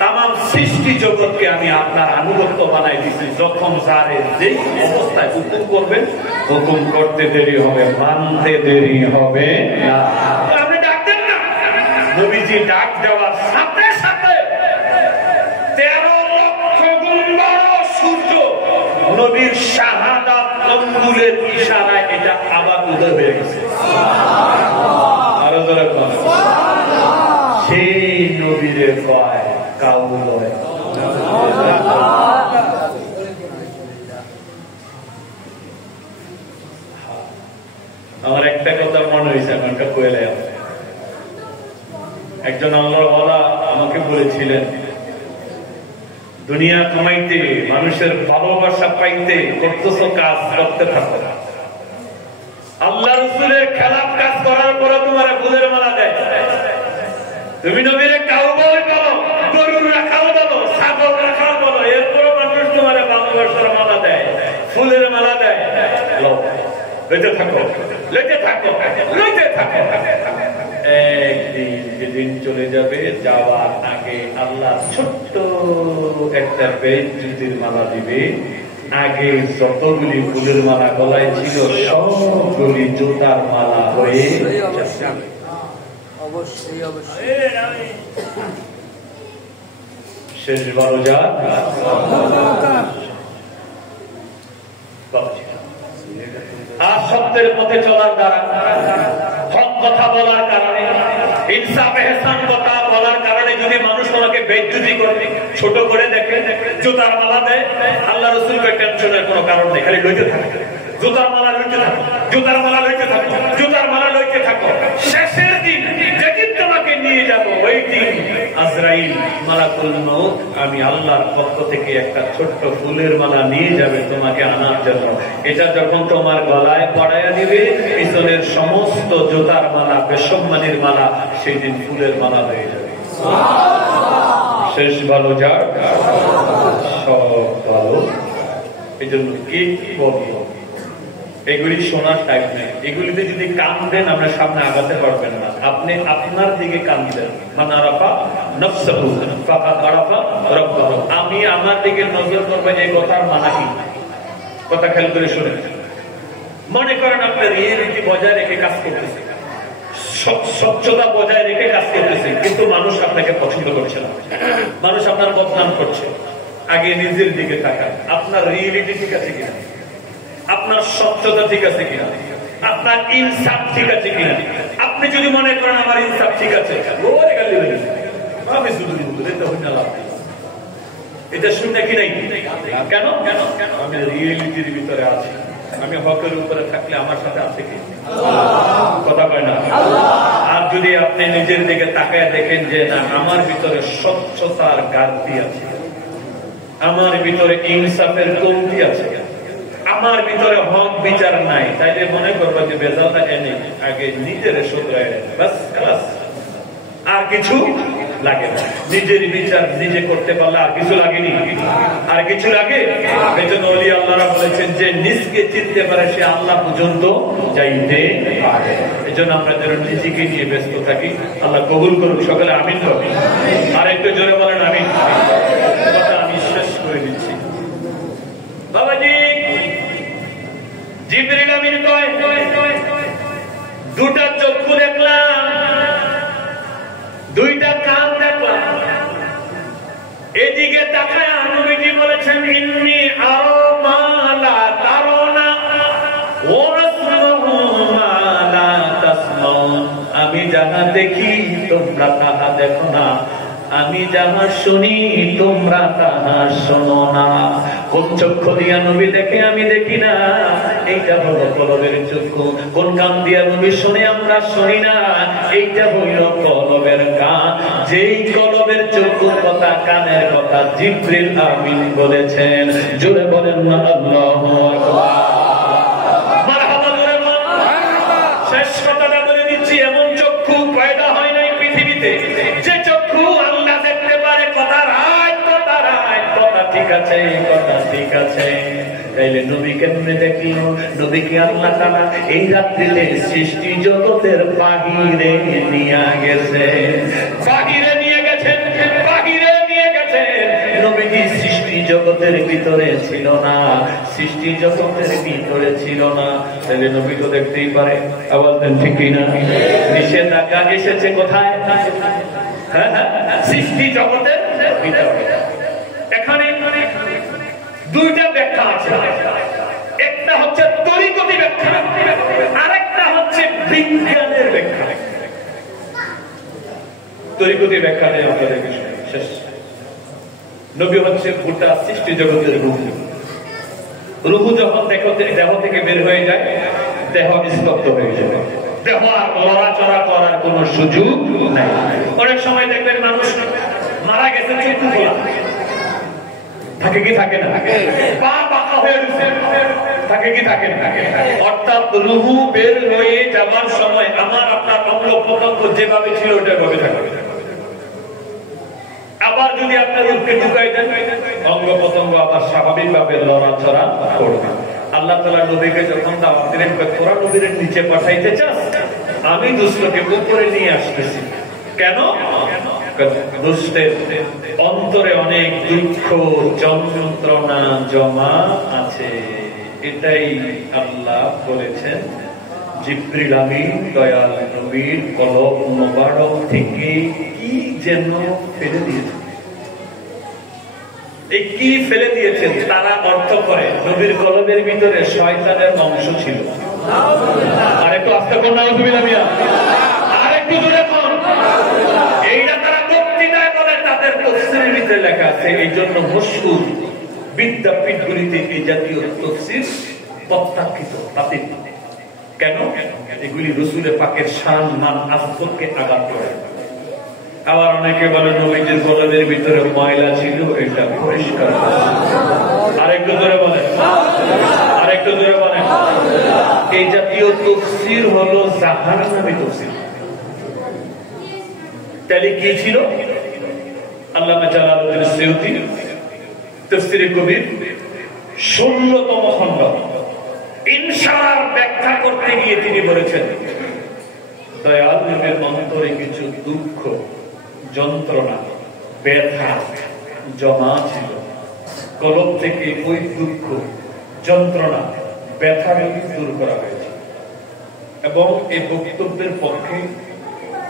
তাম সৃষ্টি জগৎকে আমি আপনার আনুগত্য বানাই দিছি। যখন যারে যে অবস্থায় হুকুম করবেন, হুকুম করতে দেরি হবে, মানতে দেরি হবে না। আপনি ডাকতেন না, নবীজি ডাক দেওয়ার সাথে সাথে 13 লক্ষ গুণ বড় সূর্য নবীর শাহাদাত আঙ্গুলের ইশারায় এটা আবার উদয় হয়ে গেছে। আরো জোরে বলেন, সেই নবীরে কয় কাউলয়। আমার একটা কথা মনে হয়েছে, এখনটা কইলে একজন আল্লাহর ওয়ালা আমাকে বলেছিলেন, দুনিয়া কামাইতে, মানুষের ভালোবাসা পাইতে করতেছ কাজ করতে থাকো। আল্লাহ রাসূলের খেলাফ কাজ করার পরে তোমার ফুলের মালা দেয়। তুমি নবীরে কাউবয় বলো, গরুর রাখাও বলো, ছাগল রাখাও বলো, এরপরও মানুষ তোমার ভালোবাসার মালা দেয়, ফুলের মালা দেয়। লইতে থাকো, লইতে থাকো, লইতে থাকো। একদিন যেদিন চলে যাবে, যাওয়ার আগে আল্লাহ ছোট্ট একটা বেজ্জুতির মালা দিবে। আগে যতগুলি ফুলের মালা গলায় ছিল সবগুলি জুতার মালা হয়ে যাবে। অবশ্যই অবশ্যই শেষ বড় যা আর সত্যের পথে চলার দ্বারা, হক কথা বলার কারণে, ইনসাফ এহসান কথা বলার কারণে যদি মানুষ তোমাকে বেজ্জতি করে, ছোট করে দেখে, জুতার মালা দেয়, আল্লাহ রাসূলকে টেনশনের কোনো কারণ নেই, খালি লইতে থাকে। জুতার মালা লইতে থাকো, জুতার মালা লইতে থাকো, জুতার মালা লইতে থাকো। শেষের দিন যেদিন তোমাকে নিয়ে যাব, ওই দিন আজরাইল মালাকুল মউত আমি আল্লাহর পক্ষ থেকে একটা ছোট্ট ফুলের মালা নিয়ে যাবে তোমাকে আনার জন্য। এটা যখন তোমার গলায় পড়াইয়া দিবে, পিছনের সমস্ত জুতার মালা, বেসম্মানির মালা সেই দিন ফুলের মালা হয়ে যাবে। শেষ ভালো যার সব ভালো। এই জন্য কি বলবো, এগুলি শোনার টাইম নেই। এগুলিতে যদি কান দেন আমরা সামনে আগাতে পারবেন না। আপনি আপনার দিকে কান দেন। মান আরাফা নাফসাহু ফাকাদ আরাফা রাব্বাহু। আমি আমার দিকে নজর করবেন, এই কথার মানে কি? কথা খেয়াল করে শুনেন। মনে করেন আপনি রিয়েলিটি বজায় রেখে কাজ করতেছেন, স্বচ্ছতা বজায় রেখে কাজ করতেছেন, কিন্তু মানুষ আপনাকে পছন্দ করছে না, মানুষ আপনার বদনাম করছে। আগে নিজের দিকে তাকান, আপনার রিয়েলিটি ঠিক আছে কিনা, আপনার স্বচ্ছতা ঠিক আছে কিনা, আপনার ইনসাফ ঠিক আছে কিনা। আপনি যদি মনে করেন আমার ইনসাফ ঠিক আছে, আমি শুধু এটা শুনে কি নাই, কেন আমি রিয়েলিটির ভিতরে আছি, আমি হকের উপরে থাকলে আমার সাথে আছে কি কথা কয় না। আর যদি আপনি নিজের দিকে তাকায় দেখেন যে না, আমার ভিতরে স্বচ্ছতার ঘাটতি আছে, আমার ভিতরে ইনসাফের কমতি আছে, আমার ভিতরে হক বিচার নাই, তাইলে মনে করবো যে বেজালটা এনে আগে নিজের শুধরায় বাস খালাস, আর কিছু লাগে না। নিজের বিচার নিজে করতে পারলে আর কিছু লাগেনি, আর কিছু লাগে। এই জন্য ওলি আল্লাহরা বলেছেন যে নিজকে চিনতে পারে সে আল্লাহ পর্যন্ত যাইতে পারে। এই জন্য আমরা যেন নিজেকে নিয়ে ব্যস্ত থাকি। আল্লাহ কবুল করুক, সকলে আমিন হবে। আর একটু জোরে বলেন আমিন। কথা আমি শেষ করে দিচ্ছি। বাবাজি জিবরিল আমিন কয়, দুটা চক্ষু দেখলাম, দুইটা কান দেখলাম। এদিকে তাকায় নবীজি বলেছেন ইন্নী আরা মা লা তারানা ওয়া আসমাউ মা লা তাসমাউন। আমি যাহা দেখি তোমরা তাহা দেখো না, আমি যাহা শুনি তোমরা তাহা শোনো না। কোন চক্ষু দিয়া নবী দেখে আমি দেখি না, এইটা হলো কলবের চক্ষু। কোন কান দিয়া নবী শুনে আমরা শুনি না, এইটা হইল কলবের কান। যেই কলবের চক্ষুর কথা, কানের কথা জিবরিল আমিন বলেছেন। জোরে বলেন না আল্লাহু আকবার। মারহাবা জোরে বলেন। শেষ কথাটা বলে দিচ্ছি, এমন চক্ষু পয়দা হয় নাই পৃথিবীতে যে চক্ষু আল্লাহ দেখতে পারে। কথা রায়, কথা রায়, কথা ঠিক আছে, কথা ঠিক আছে। তাইলে নবী কেমনে দেখল? নবীকে আল্লাহ তাআলা এই রাত্রিতে সৃষ্টি জগতের বাহিরে নিয়ে গেছে, বাহিরে নিয়ে গেছেন, বাহিরে নিয়ে গেছেন। নবীজি সৃষ্টি জগতের ভিতরে ছিল না, সৃষ্টি জগতের ভিতরে ছিল না। তাহলে নবী তো দেখতেই পারে। আবার ঠিক কিনা? নিষেধাজ্ঞা এসেছে কোথায়? সৃষ্টি জগতের ভিতরে। এখানে দুইটা ব্যাখ্যা আছে। একটা হচ্ছে তরিকতি ব্যাখ্যা, আরেকটা হচ্ছে বিজ্ঞানের ব্যাখ্যা। তরিকতি ব্যাখ্যা নেই আপনাদের বিষয় শেষ। নবী হচ্ছে গোটা সৃষ্টি জগতের রূহ। রূহ যখন দেহ থেকে বের হয়ে যায়, দেহ স্তব্ধ হয়ে যাবে, দেহ আর লড়াচড়া করার কোন সুযোগ নাই। অনেক সময় দেখবেন মানুষ মারা গেছে, চক্ষু খোলা থাকে কি থাকে না, পা বাঁকা হয়ে গেছে থাকে কি থাকে না। অর্থাৎ রূহ বের হয়ে যাবার সময় আমার আপনার অঙ্গ প্রত্যঙ্গ যেভাবে ছিল ওইভাবে থাকবে। আবার যদি আপনার রূপকে ঢুকাই দেন, অঙ্গ প্রত্যঙ্গ আবার স্বাভাবিকভাবে লড়াচড়া করবে। আল্লাহ তাআলা নবীকে যখন দাওয়াত দিলেন, তোরা নবীর নিচে পাঠাইতে চাস, আমি দুষ্টকে উপরে নিয়ে আসতেছি। কেন? দুষ্টের অন্তরে অনেক দুঃখ যন্ত্রণা জমা আছে, এটাই আল্লাহ বলেছেন। জিবরিল আমিন দয়াল নবীর কলব মোবারক থেকে কি যেন ফেলে দিয়েছে। এই কি ফেলে দিয়েছেন তারা অর্থ করে, নবীর কলবের ভিতরে শয়তানের অংশ ছিল। আর একটু আস্তে কোন নাউজুবিল্লাহ মিয়া, আর একটু জোরে কোন। এইটা তারা বক্তৃতায় বলে, তাদের তাফসীরের ভিতরে লেখা আছে। এই জন্য মশহুর বিদ্যাপীঠগুলিতে এই জাতীয় তাফসীর প্রত্যাখ্যাত, বাতিল। কেন? এগুলি রাসূলের পাকের শান মান আযমতকে আঘাত করে। আবার অনেকে বলে নবীজির কলবের ভিতরে ময়লা ছিল, এটা পরিষ্কার। আরেকটু জোরে বলেন, আরেকটু জোরে বলেন। এই জাতীয় তাফসীর হলো জাহান্নামী তাফসীর। তাহলে কি ছিল? আল্লামা জালালউদ্দিন সুয়ুতী তাফসীরে কবির 16তম খণ্ড ইনশাআর ব্যাখ্যা করতে গিয়ে তিনি বলেছেন, দয়াল নবীর অন্তরে কিছু দুঃখ যন্ত্রণা ব্যথা জমা ছিল। কলব থেকে ওই দুঃখ যন্ত্রণা ব্যথা দূর করা হয়েছে। এবং এই বক্তব্যের পক্ষে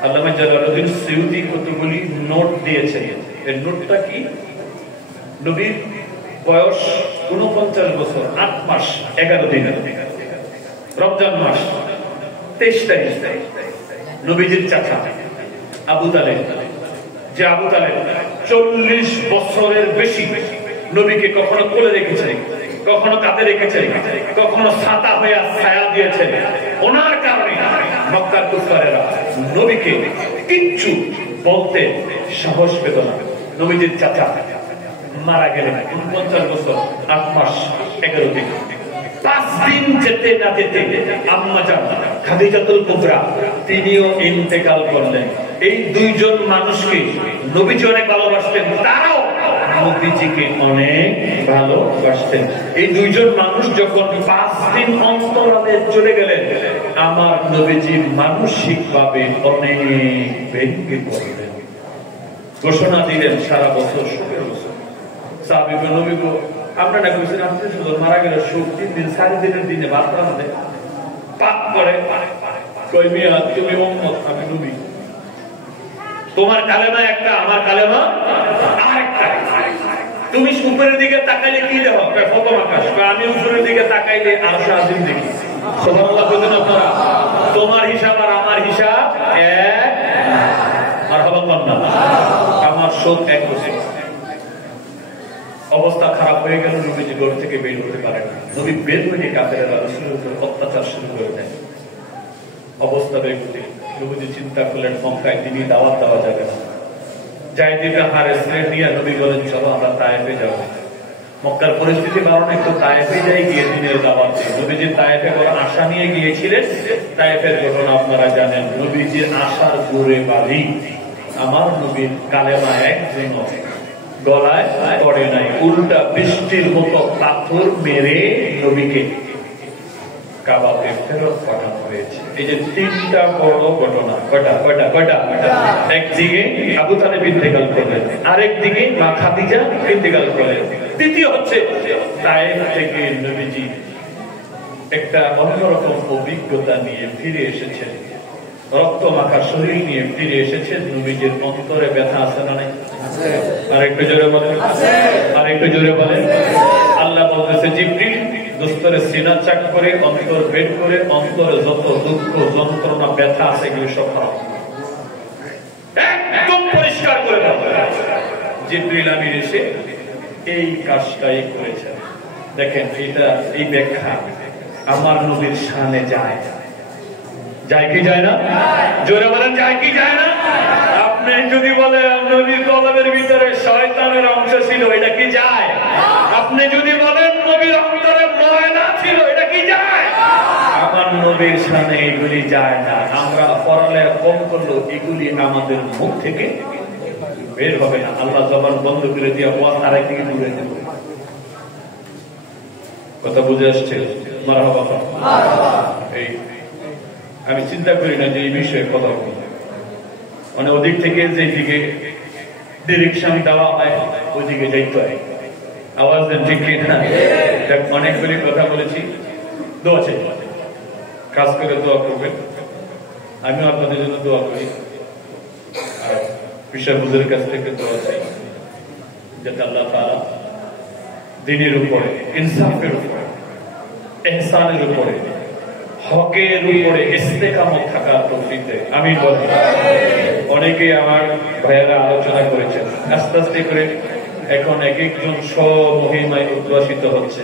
আল্লামা জালালউদ্দিন সুয়ুতী কতগুলি নোট দিয়েছেন। এর নোটটা কি? নবীর বয়স 49 বছর 8 মাস 11 দিন, রমজান মাস 23 তারিখ। নবীজির চাচা আবু তালেব, যে আবু তালেব 40 বছরের বেশি নবীকে কখনো কোলে রেখেছেন, কখনো কাঁধে রেখেছেন, কখনো ছাতা হয়ে ছায়া দিয়েছেন। ওনার কারণে মক্কার কুফারেরা নবীকে কিচ্ছু বলতে সাহস পেত না। নবীজির চাচা মারা গেলেন 49 বছর 8 মাস 11 দিন। 5 দিন যেতে না যেতে আম্মা জান খাদিজাতুল কুবরা তিনিও ইন্তেকাল করলেন। এই দুইজন মানুষকে নবীজি অনেক ভালোবাসতেন, তারাও নবীজিকে অনেক ভালোবাসতেন। এই দুইজন মানুষ যখন 5 দিন অন্তরালে চলে গেলেন, আমার নবীজি মানসিক ভাবে অনেক ভেঙে পড়লেন। ঘোষণা দিলেন সারা বছর শোকের বছর। সাহাবীকে নবী গো, আপনারা কইছেন আপনি শুধু মারা গেলে শোক 3 দিন 4 দিনের দিনে ভাত রাঁধে পাপ করে। কই মিয়া তুমি উম্মত, আমি নবী। তোমার কালেমা একটা, আমার কালেমা আরেকটা। তুমি উপরের দিকে তাকাইলে কি দেখো? প্রথম আকাশ। আমি উপরের দিকে তাকাইলে আরশ আজিম দেখি। সুবহানাল্লাহ বলেন আপনারা। তোমার হিসাব আর আমার হিসাব এক। মারহাবা বলনা। আমার শোধ 1 বছর। অবস্থা খারাপ হয়ে গেল, নবীজি ঘর থেকে বের হতে পারে না। নবী বের হয়ে কাফেররা রাসূলের উপর অত্যাচার শুরু করে দেয়। অবস্থা বেগুতি, নবীজি চিন্তা করলেন মক্কায় তিনি দাওয়াত দেওয়া যাবে না। জায়দিকে হারেসে নিয়ে নবী বলেন চলো আমরা তায়েফে যাব। মক্কার পরিস্থিতি কারণে একটু তায়েফে যাই গিয়ে দিনের দাওয়াত দিই। নবীজি তায়েফে বড় আশা নিয়ে গিয়েছিলেন। তায়েফের ঘটনা আপনারা জানেন। নবীজির আশার জোরে বাড়ি আমার নবীর কালেমা একজন গলায় পড়ে নাই, উল্টা বৃষ্টির মতো পাথর মেরে নবীকে কাবাতে ফেরত পাঠানো হয়েছে। এই যে 3টা বড় ঘটনা। কয়টা? একদিকে আবু তালেব ইন্তেকাল করলেন, আরেকদিকে মা খাদিজা ইন্তেকাল করলেন। তৃতীয় হচ্ছে তায়েফ থেকে নবীজি একটা অন্যরকম অভিজ্ঞতা নিয়ে ফিরে এসেছেন। রক্ত মাখা শরীর নিয়ে ফিরে এসেছেন। নবীজির অন্তরে ব্যথা আছে না নাই? আরেকটু জোরে বলেন, আরেকটু জোরে বলেন। আল্লাহ বলতেছে জিবরিল দোস্তরে সিনা চাক করে অন্তর বের করে অন্তরে যত দুঃখ যন্ত্রণা ব্যথা আছে এগুলো সব একদম পরিষ্কার করে দাও। জিবরিল আমিন এসে এই কাজটাই করেছেন। দেখেন এটা এই ব্যাখ্যা আমার নবীর শানে যায় কি যায় না? জোরে বলেন যায় কি যায় না? আপনি যদি বলেন নবীর কলমের ভিতরে শয়তানের অংশ ছিল, এটা কি যায়? আপনি যদি বলেন নবীর অন্তরে ময়লা ছিল, এটা কি যায়? আমার নবীর শানে এগুলি যায় না। আমরা পড়ালে কম করলো এগুলি আমাদের মুখ থেকে বের হবে না। আল্লাহ জবান বন্ধ করে দিয়ে ওয়াজ আরেকদিকে দূরে দেব। কথা বুঝে আসছে? মারহাবা। এই আমি চিন্তা করি না যে এই বিষয়ে কথা বলি, মানে ওদিক থেকে যে দিকে ডিরেকশন দেওয়া হয় ওইদিকে যাইতে হয়। আওয়াজ দেন ঠিক না? অনেকগুলি কথা বলেছি। দোয়া চাই, কাজ করে দোয়া করবেন। আমিও আপনাদের জন্য দোয়া করি, আর বিশ্বাস বুঝের কাছ থেকে দোয়া চাই যাতে আল্লাহ তাআলা দ্বীনের উপরে, ইনসাফের উপরে, ইহসানের উপরে, হকের উপরে ইস্তেকামত থাকার তৌফিক দেয়। আমিন বলেন। অনেকে আমার ভাইয়েরা আলোচনা করেছেন, আস্তে আস্তে করে এখন এক একজন স্ব-মহিমায় উদ্ভাসিত হচ্ছে।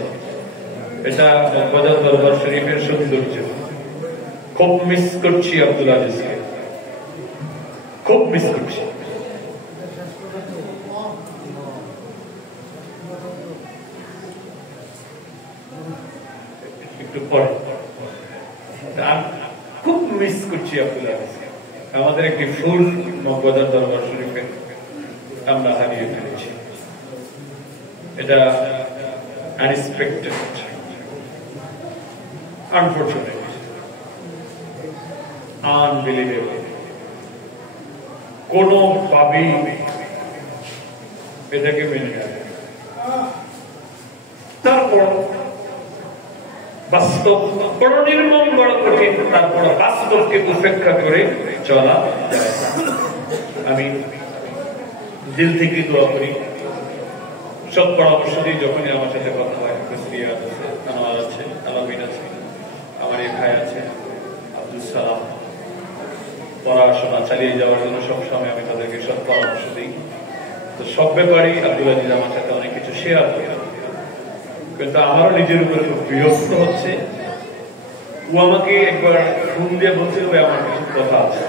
এটা বাজার দরবার শরীফের সৌন্দর্য। খুব মিস করছি আব্দুল আজিজকে, খুব মিস করছি। একটু পরে খুব মিস করছি আব্দুল আজিজকে। আমাদের একটি ফুল মগবাজার দরবার শরীফে আমরা হারিয়ে ফেলেছি। এটা আনএক্সপেক্টেড, আনফরচুনেট, আনবিলিভেবল। কোনোভাবেই এটাকে মেনে নেয়। তারপর বাস্তব বড় নির্মম, বড় কঠিন, তারপর বাস্তবকে উপেক্ষা করে চলা যায়। আমি দিল থেকে দোয়া করি, সব পরামর্শ দিই যখনই আমার সাথে কথা হয়। কুসরিয়া আছে, আনোয়ার আছে, আলামিন আছে, আমার এই ভাই আছে আব্দুল সালাম। পড়াশোনা চালিয়ে যাওয়ার জন্য সবসময় আমি তাদেরকে সব পরামর্শ দিই। তো সব ব্যাপারেই আব্দুল আজিজ আমার সাথে অনেক কিছু শেয়ার করে, কিন্তু আমারও নিজের উপরে খুব বিরক্ত হচ্ছে। ও আমাকে একবার ফোন দিয়ে বলছিল আমার কিছু কথা আছে,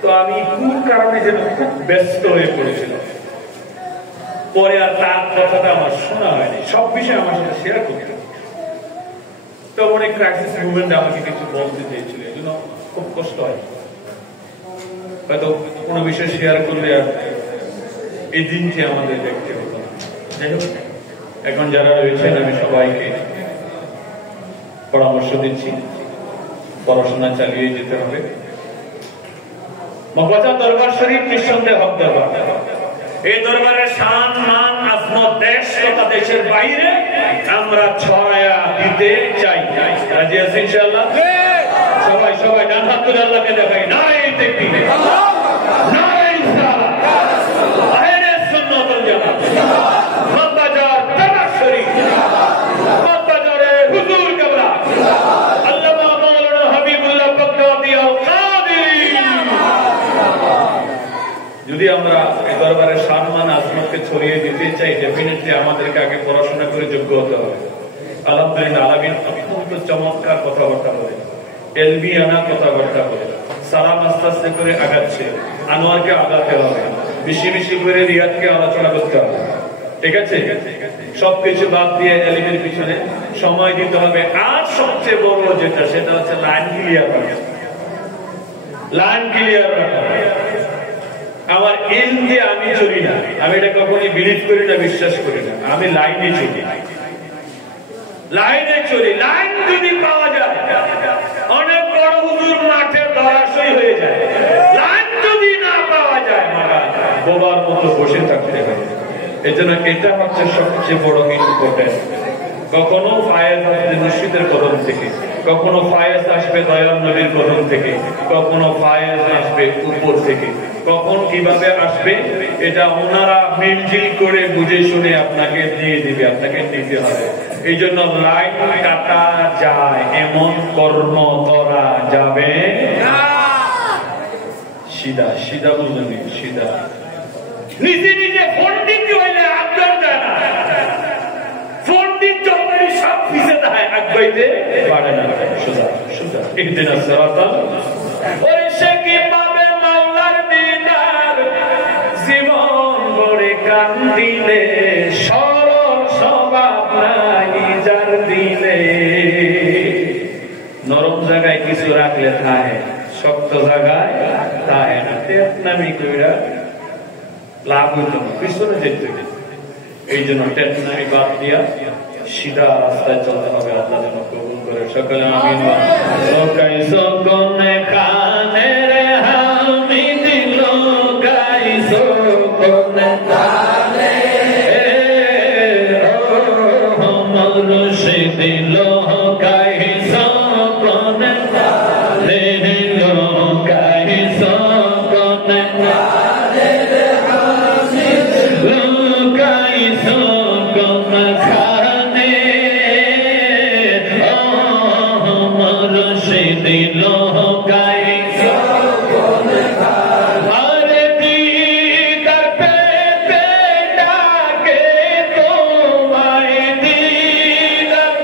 তো আমি কোন কারণে যেন খুব ব্যস্ত হয়ে পড়েছিল। পরে আর তার কথাটা আমার শোনা হয়নি। সব বিষয়ে আমার সাথে শেয়ার করতে, তো অনেক ক্রাইসিস মুভমেন্টে আমাকে কিছু বলতে চেয়েছিল, এই জন্য খুব কষ্ট হয়। হয়তো কোনো বিষয় শেয়ার করলে আর এই দিনটি আমাদের দেখতে হতো না। যাই হোক, এখন যারা রয়েছেন আমি সবাইকে পরামর্শ দিচ্ছি, পড়াশোনা চালিয়ে যেতে হবে। মগবাজার দরবার শরীফ নিঃসন্দেহে হক দরবার। এই দরবারের শান, মান, আজমত দেশ তথা দেশের বাইরে আমরা ছড়ায়া দিতে চাই। রাজি আছি ইনশাআল্লাহ? সবাই সবাই ডান হাত তুলে আল্লাহকে দেখাই। নারে তাকবীর, নারে ইসলাম, আহলে সুন্নাত ওয়াল জামাত। মগবাজার দরবার শরীফ, মগবাজারে হুজুর কেবলা আল্লামা মাওলানা হাবিবুল্লাহ বাগদাদি আল কাদেরী। যদি আমরা ক্ষেত্রে আমাদেরকে আগে পড়াশোনা করে যোগ্য হতে হবে। আলহামদুলিল্লাহ আলামিন অত্যন্ত চমৎকার কথাবার্তা বলে, এলবিয়ানা কথাবার্তা বলে। সালাম আস্তে আস্তে করে আগাচ্ছে, আনোয়ারকে আগাতে হবে, বেশি বেশি করে রিয়াদকে আলোচনা করতে হবে, ঠিক আছে? সবকিছু বাদ দিয়ে এলিমের পিছনে সময় দিতে হবে। আর সবচেয়ে বড় যেটা, সেটা হচ্ছে লাইন ক্লিয়ার রাখা। লাইন ক্লিয়ার রাখা। আমার ইলম দিয়ে আমি চলি না, আমি এটা কখনই বিলিভ করি না, বিশ্বাস করি না। আমি লাইনে চলি, লাইনে চলি। লাইন যদি পাওয়া যায়, অনেক বড় হুজুর মাঠে ধরাশয়ী হয়ে যায়। লাইন যদি না পাওয়া যায়, মারা বোবার মতো বসে থাকতে হবে। এজন্য এটা হচ্ছে সবচেয়ে বড় ইম্পর্টেন্ট। কখনো ফায়েজ আসবে মুর্শিদের কদম থেকে, কখনো ফায়েজ আসবে দয়াল নবীর কদম থেকে, কখনো ফায়েজ আসবে উপর থেকে। কখন কিভাবে আসবে এটা ওনারা মিলজিল করে বুঝে শুনে আপনাকে দিয়ে দিবে, আপনাকে নিতে হবে। এই জন্য লাইন কাটা যায় এমন কর্ম করা যাবে না। সিধা সিধা বুঝলেন, সিধা। নিজে নিজে পণ্ডিত হইলে আগ্রহ যায় না, পণ্ডিত যতই সব পিছিয়ে দেয়, আগ্রহীতে পারে না। সোজা সোজা একদিন আসরাতাল ওই সে কি পাবে মাওলার দিদার, জীবন ভরে কান্দিলে, সরল স্বভাব নাই যার দিলে। নরম জায়গায় কিছু রাখলে থাকে, শক্ত জায়গায় থাকে না। টেপনামি কইরা লাভ হইত না, পিছনে যেতে। এই জন্য টেপনামি বাদ দিয়া সিধা রাস্তায় চলতে হবে। আল্লাহ যেন কবুল করে। সকলে আমিন। খানে রে হামিদ লোকাইস কোনে খানে ও মুর্শিদ লোকাইস কোনে খানে লোকাইস কোনে খানে হামিদ লোকাইস কোনে খানে ও মুর্শিদ লোকাইস কোনে খানে। আরে দিদার পেতে ডাকে তোমায়, দিদার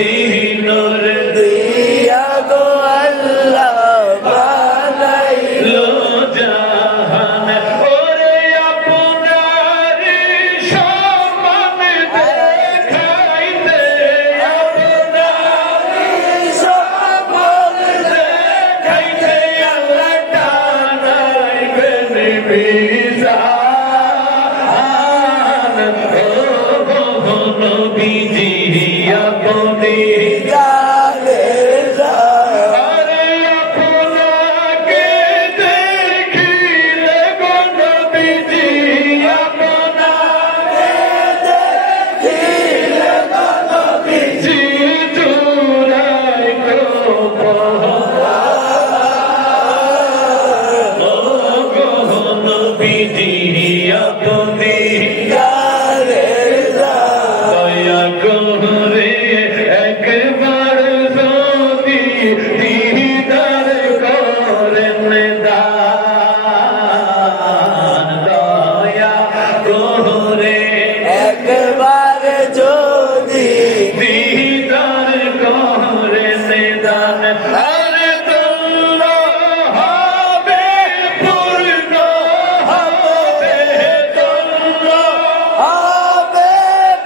দিনর দিয়া গো আল্লাহ বানাইলো জাহান ওরে আপনার সমান দেখাইতে আপনার সমান দেখাইতে আল্লাহ টানাইবেন মিজান ও নবীজি আপনি জানে আরে আপনাকে দেখিলে গো নবীজি আপনাকে দেখিলে গো নবীজি জুড়াই গো ও গো নবীজি আপনি জানে দয়া করে একবার যদি দিদার করেন দান দয়া করে একবার যদি দিদার করেন দান আরে দল্ল হবে পূর্ণ হবে দল্ল হবে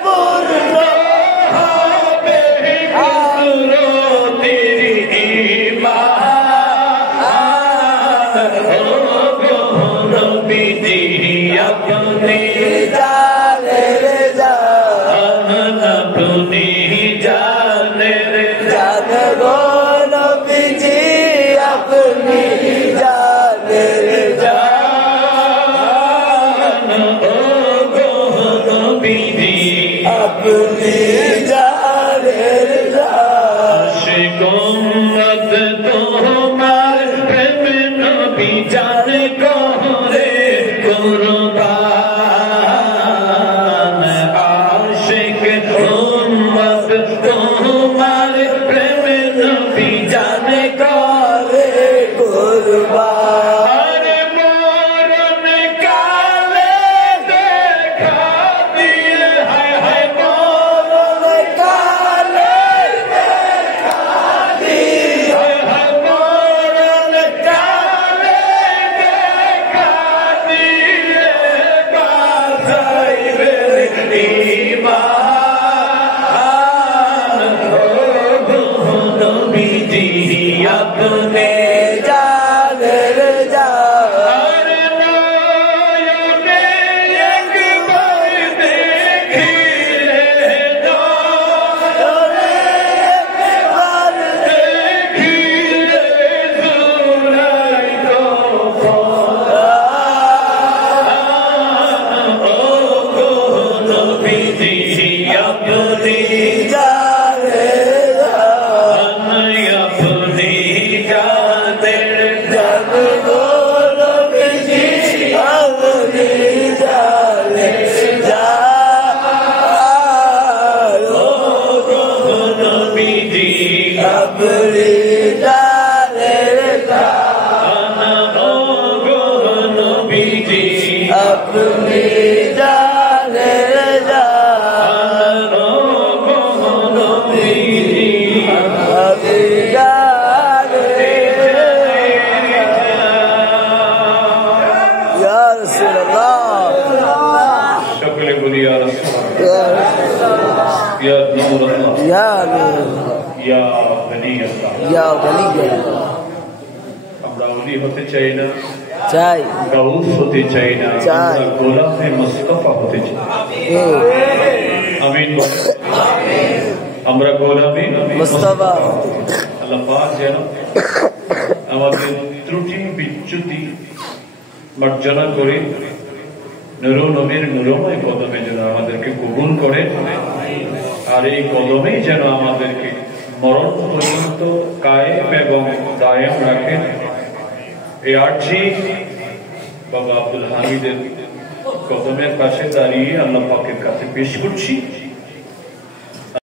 পূর্ণ হবে কুদরতের ঈমান ও গো নবীজি আপনি জানের জান আপনি জানের জান গো নবীজি আপনি জানের জান ও গো নবীজি আপনি জানের জান আশিক উম্মত তোমার প্রেম নবী জান করে কুরবান আশিক উম্মত তোমার প্রেম নবী জান করে কুরবান আরে মরণ কালে দেখা দিয়ে হায় হায় মরণ কালে দেখা দিয়ে হায় হায় মরণ কালে দেখা দিয়ে বাঁচাইবে ঈমান ও গো নবীজি আপনি জানের জান নয়নে একবার দেখিলে নয়নে একবার দেখিলে জুড়াই গো ও গো নবীজি আপনি জানের আপনি জানের জান গো নবীজি আপনি জানের জান ও গো নবীজি আপনি জানের জান ও গো নবীজি আপনি জানের জান ও গো নবীজি আপনি জানের ইয়া রাসূলুল্লাহ সকলে বলি ইয়া রাসূলুল্লাহ ইয়া নূরুল্লাহ ইয়া নূরুল্লাহ ইয়া ওলিয়াল্লাহ ইয়া ওলিয়াল্লাহ আমরা ওলি হতে চাই না চাই গাউস হতে চাই না আমরা গোলামে মুস্তাফা হতে চাই আমিন আমরা গোলামে মুস্তাফা আল্লাহ পাক যেন আমাদের ত্রুটি বিচ্যুতি মার্জনা করে নূর নবীর নূরময় কদমে যেন আমাদেরকে কবুল করে আর এই কদমেই যেন আমাদেরকে মরণ পর্যন্ত কায়েম এবং দায়েম রাখেন এই আর্জি বাবা আব্দুল হামিদের কদমের পাশে দাঁড়িয়ে আল্লাহ পাকের কাছে পেশ করছি।